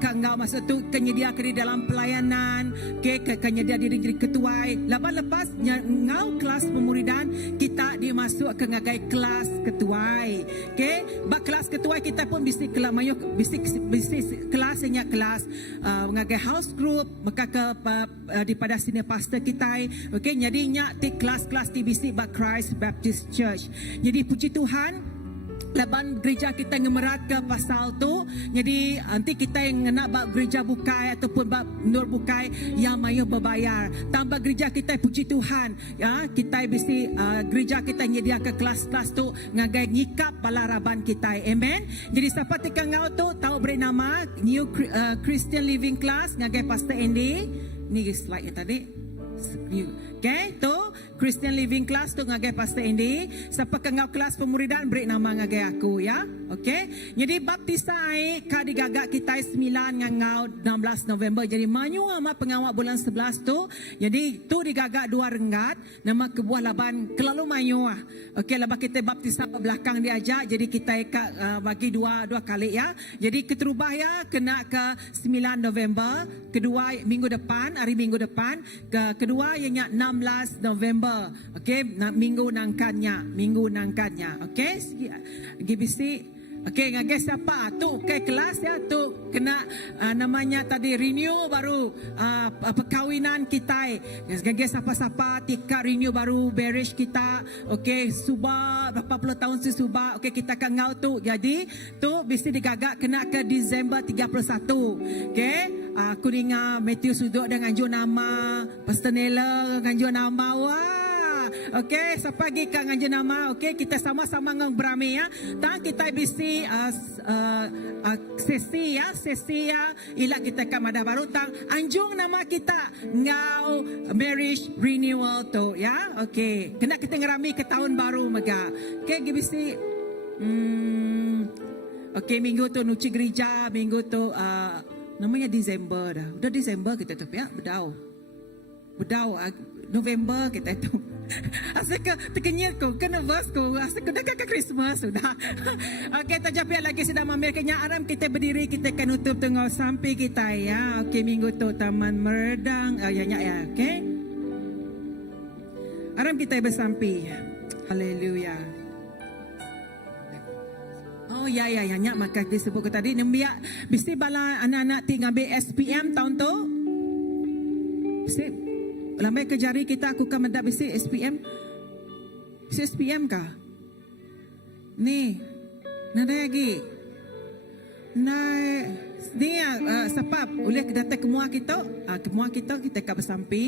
kak ngau masa tu kenyedia ke dalam pelayanan kenyedia diri ketuai lepas ngau kelas pemuridan kita dimasuk ke ngagai kelas ketuai. Bak kelas ketuai kita pun bisik kelamayuk bisik kelasnya kelas ngagai house group maka ke daripada sini pastor kita. Jadi nya ti kelas-kelas ti bisik bak Christ Baptist Church. Jadi puji Tuhan Laban gereja kita ngemerat ke pasal tu. Jadi nanti kita yang nak bak gereja bukai ataupun bak nur bukai yang mayu berbayar. Tambah gereja kita puji Tuhan. Ya, kita mesti gereja kita nyediakan kelas-kelas tu ngagai ngikap balaraban kita. Amen. Jadi siapa tika ngau tu tahu beri nama New Christian Living Class ngagai Pastor Andy. Ni slide yang tadi. Okay, tu Christian Living Class tu ngagai Pastor Andy. Siapa kengau kelas pemuridan beri nama ngagai aku ya. Okay. Jadi baptisai ka digagak kita 9 ngau 16 November. Jadi manyu ama pengawak bulan 11 tu. Jadi tu digagak 2 renggat nama kebuah laban kelalu manyu ah. Okay, laban kita baptisa belakang diajak. Jadi kita bagi dua kali ya. Jadi keterubah ya kena ke 9 November, kedua minggu depan, hari minggu depan, kedua ianya 16 November. Okey, minggu nangkannya. Okey, GBC. Okey, ngagai siapa tu ke kelas ya tu kena namanya tadi renew baru perkawinan kita. Ngagai siapa-siapa tika renew baru marriage kita. Okey, subah berapa puluh tahun subah. Okey, kita akan ngau tu. Jadi tu bisa digagak kena ke Disember 31. Okey, aku dengar Matthew sudut dengan anjur nama, Pastor Nela dengan anjur nama. Wah. Okey, siapa lagi kang anjur nama? Okey, kita sama-sama ngang beramai ya. Tang kita bisi sesi ya. Ila kita kan ada baru tang anjung nama kita ngau marriage renewal tu ya. Okey, kena kita ngerami ke tahun baru mega. Okey, bisi okey, minggu tu nuci gereja, minggu tu namanya Disember dah. Udah Disember kita tu ya, bedau November kita tu. Asal ke terkenyir ko, ke nervous ko. Asal ke dekat ke Christmas sudah. Okey, tajapia lagi sedang mampirkannya aram kita berdiri, kita akan tutup tengok sampai kita ya. Okey, minggu tu Taman Merdang ya. Okey. Aram kita bersampai. Haleluya. Oh ya nyak maka disebut tadi nembiak mesti bala anak-anak tinggal SPM tahun tu. Mesti lambai ke jari kita aku kan mendak mesti SPM. Mesti SPM kah? Ni. Nada lagi. Ni sebab boleh datang ke mua kita. Ke mua kita akan bersampai.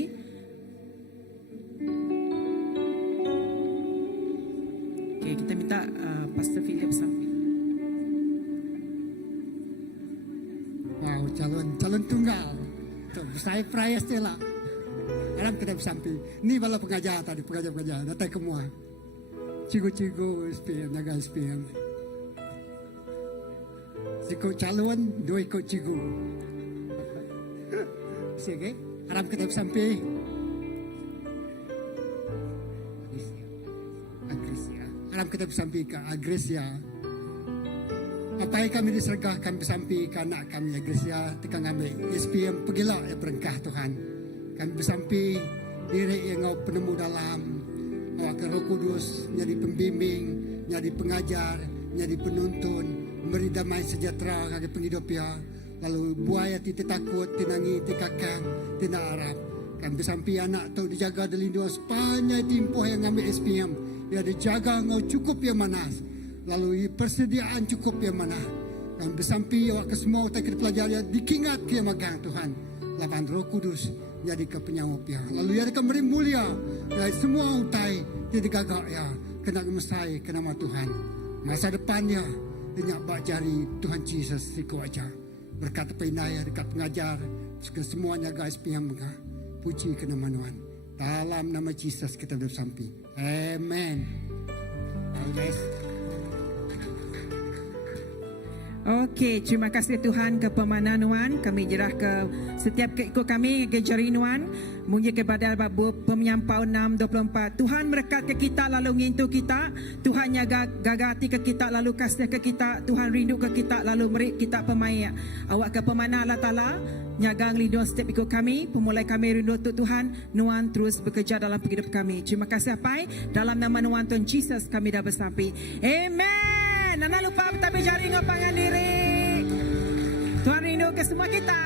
Okay, kita minta Pastor Philip sampai. Wow, calon tunggal. Saya prias dia lah. Alam kita bersampai. Ni bala pengajar tadi, pengajar datang ke mua. Cigo SPM, naga SPM. Sikut calon, 2 ikut cigo. Sige, alam kita bersampai. Agresia. Alam kita bersampai ke Agresia. Apa yang kami disergah kami bersampai ke anak kami Agresia tekan ambil SPM pergilah ya berengkah Tuhan. Kami bersampai diri yang ngau penemu dalam awak Roh Kudus jadi pembimbing, jadi pengajar, jadi penuntun, memberi damai sejahtera bagi penghidup ya. Lalu buaya tidak takut, tinangi, tikakang, tidak harap. Kami bersampai anak tu dijaga dilindungi sepanjang tempoh yang ambil SPM. Dia dijaga ngau cukup yang manas. Lalu persediaan cukup yang mana. Dan bersampai awak ke semua tak kira pelajar dikingat ke magang Tuhan. Laban Roh Kudus jadi ke penyawap ya. Lalu dia akan beri mulia. Ya, semua utai dia digagak ya. Kena mesai ke nama Tuhan. Masa depannya dia bak jari Tuhan Yesus siku aja. Berkat penaya dekat pengajar. Semuanya guys piham mereka. Puji ke nama Tuhan. Dalam nama Yesus kita bersampai. Amen. Amen. Okey, terima kasih Tuhan ke pemanan Nuan. Kami jerah ke setiap ikut kami ke jari Nuan. Munyi kepada Bapak Penyampau 6:24. Tuhan berkat ke kita lalu ngintu kita. Tuhan jaga gagati ke kita lalu kasih ke kita. Tuhan rindu ke kita lalu merik kita pemaya. Awak ke pemana Allah Ta'ala. Nyagang lindung setiap ikut kami. Pemulai kami rindu untuk Tuhan. Nuan terus bekerja dalam hidup kami. Terima kasih Apai. Dalam nama Nuan Tuhan Jesus kami dah bersampai. Amen. Nana lupa tapi jari ngapangan diri. Tuhan rindu ke semua kita.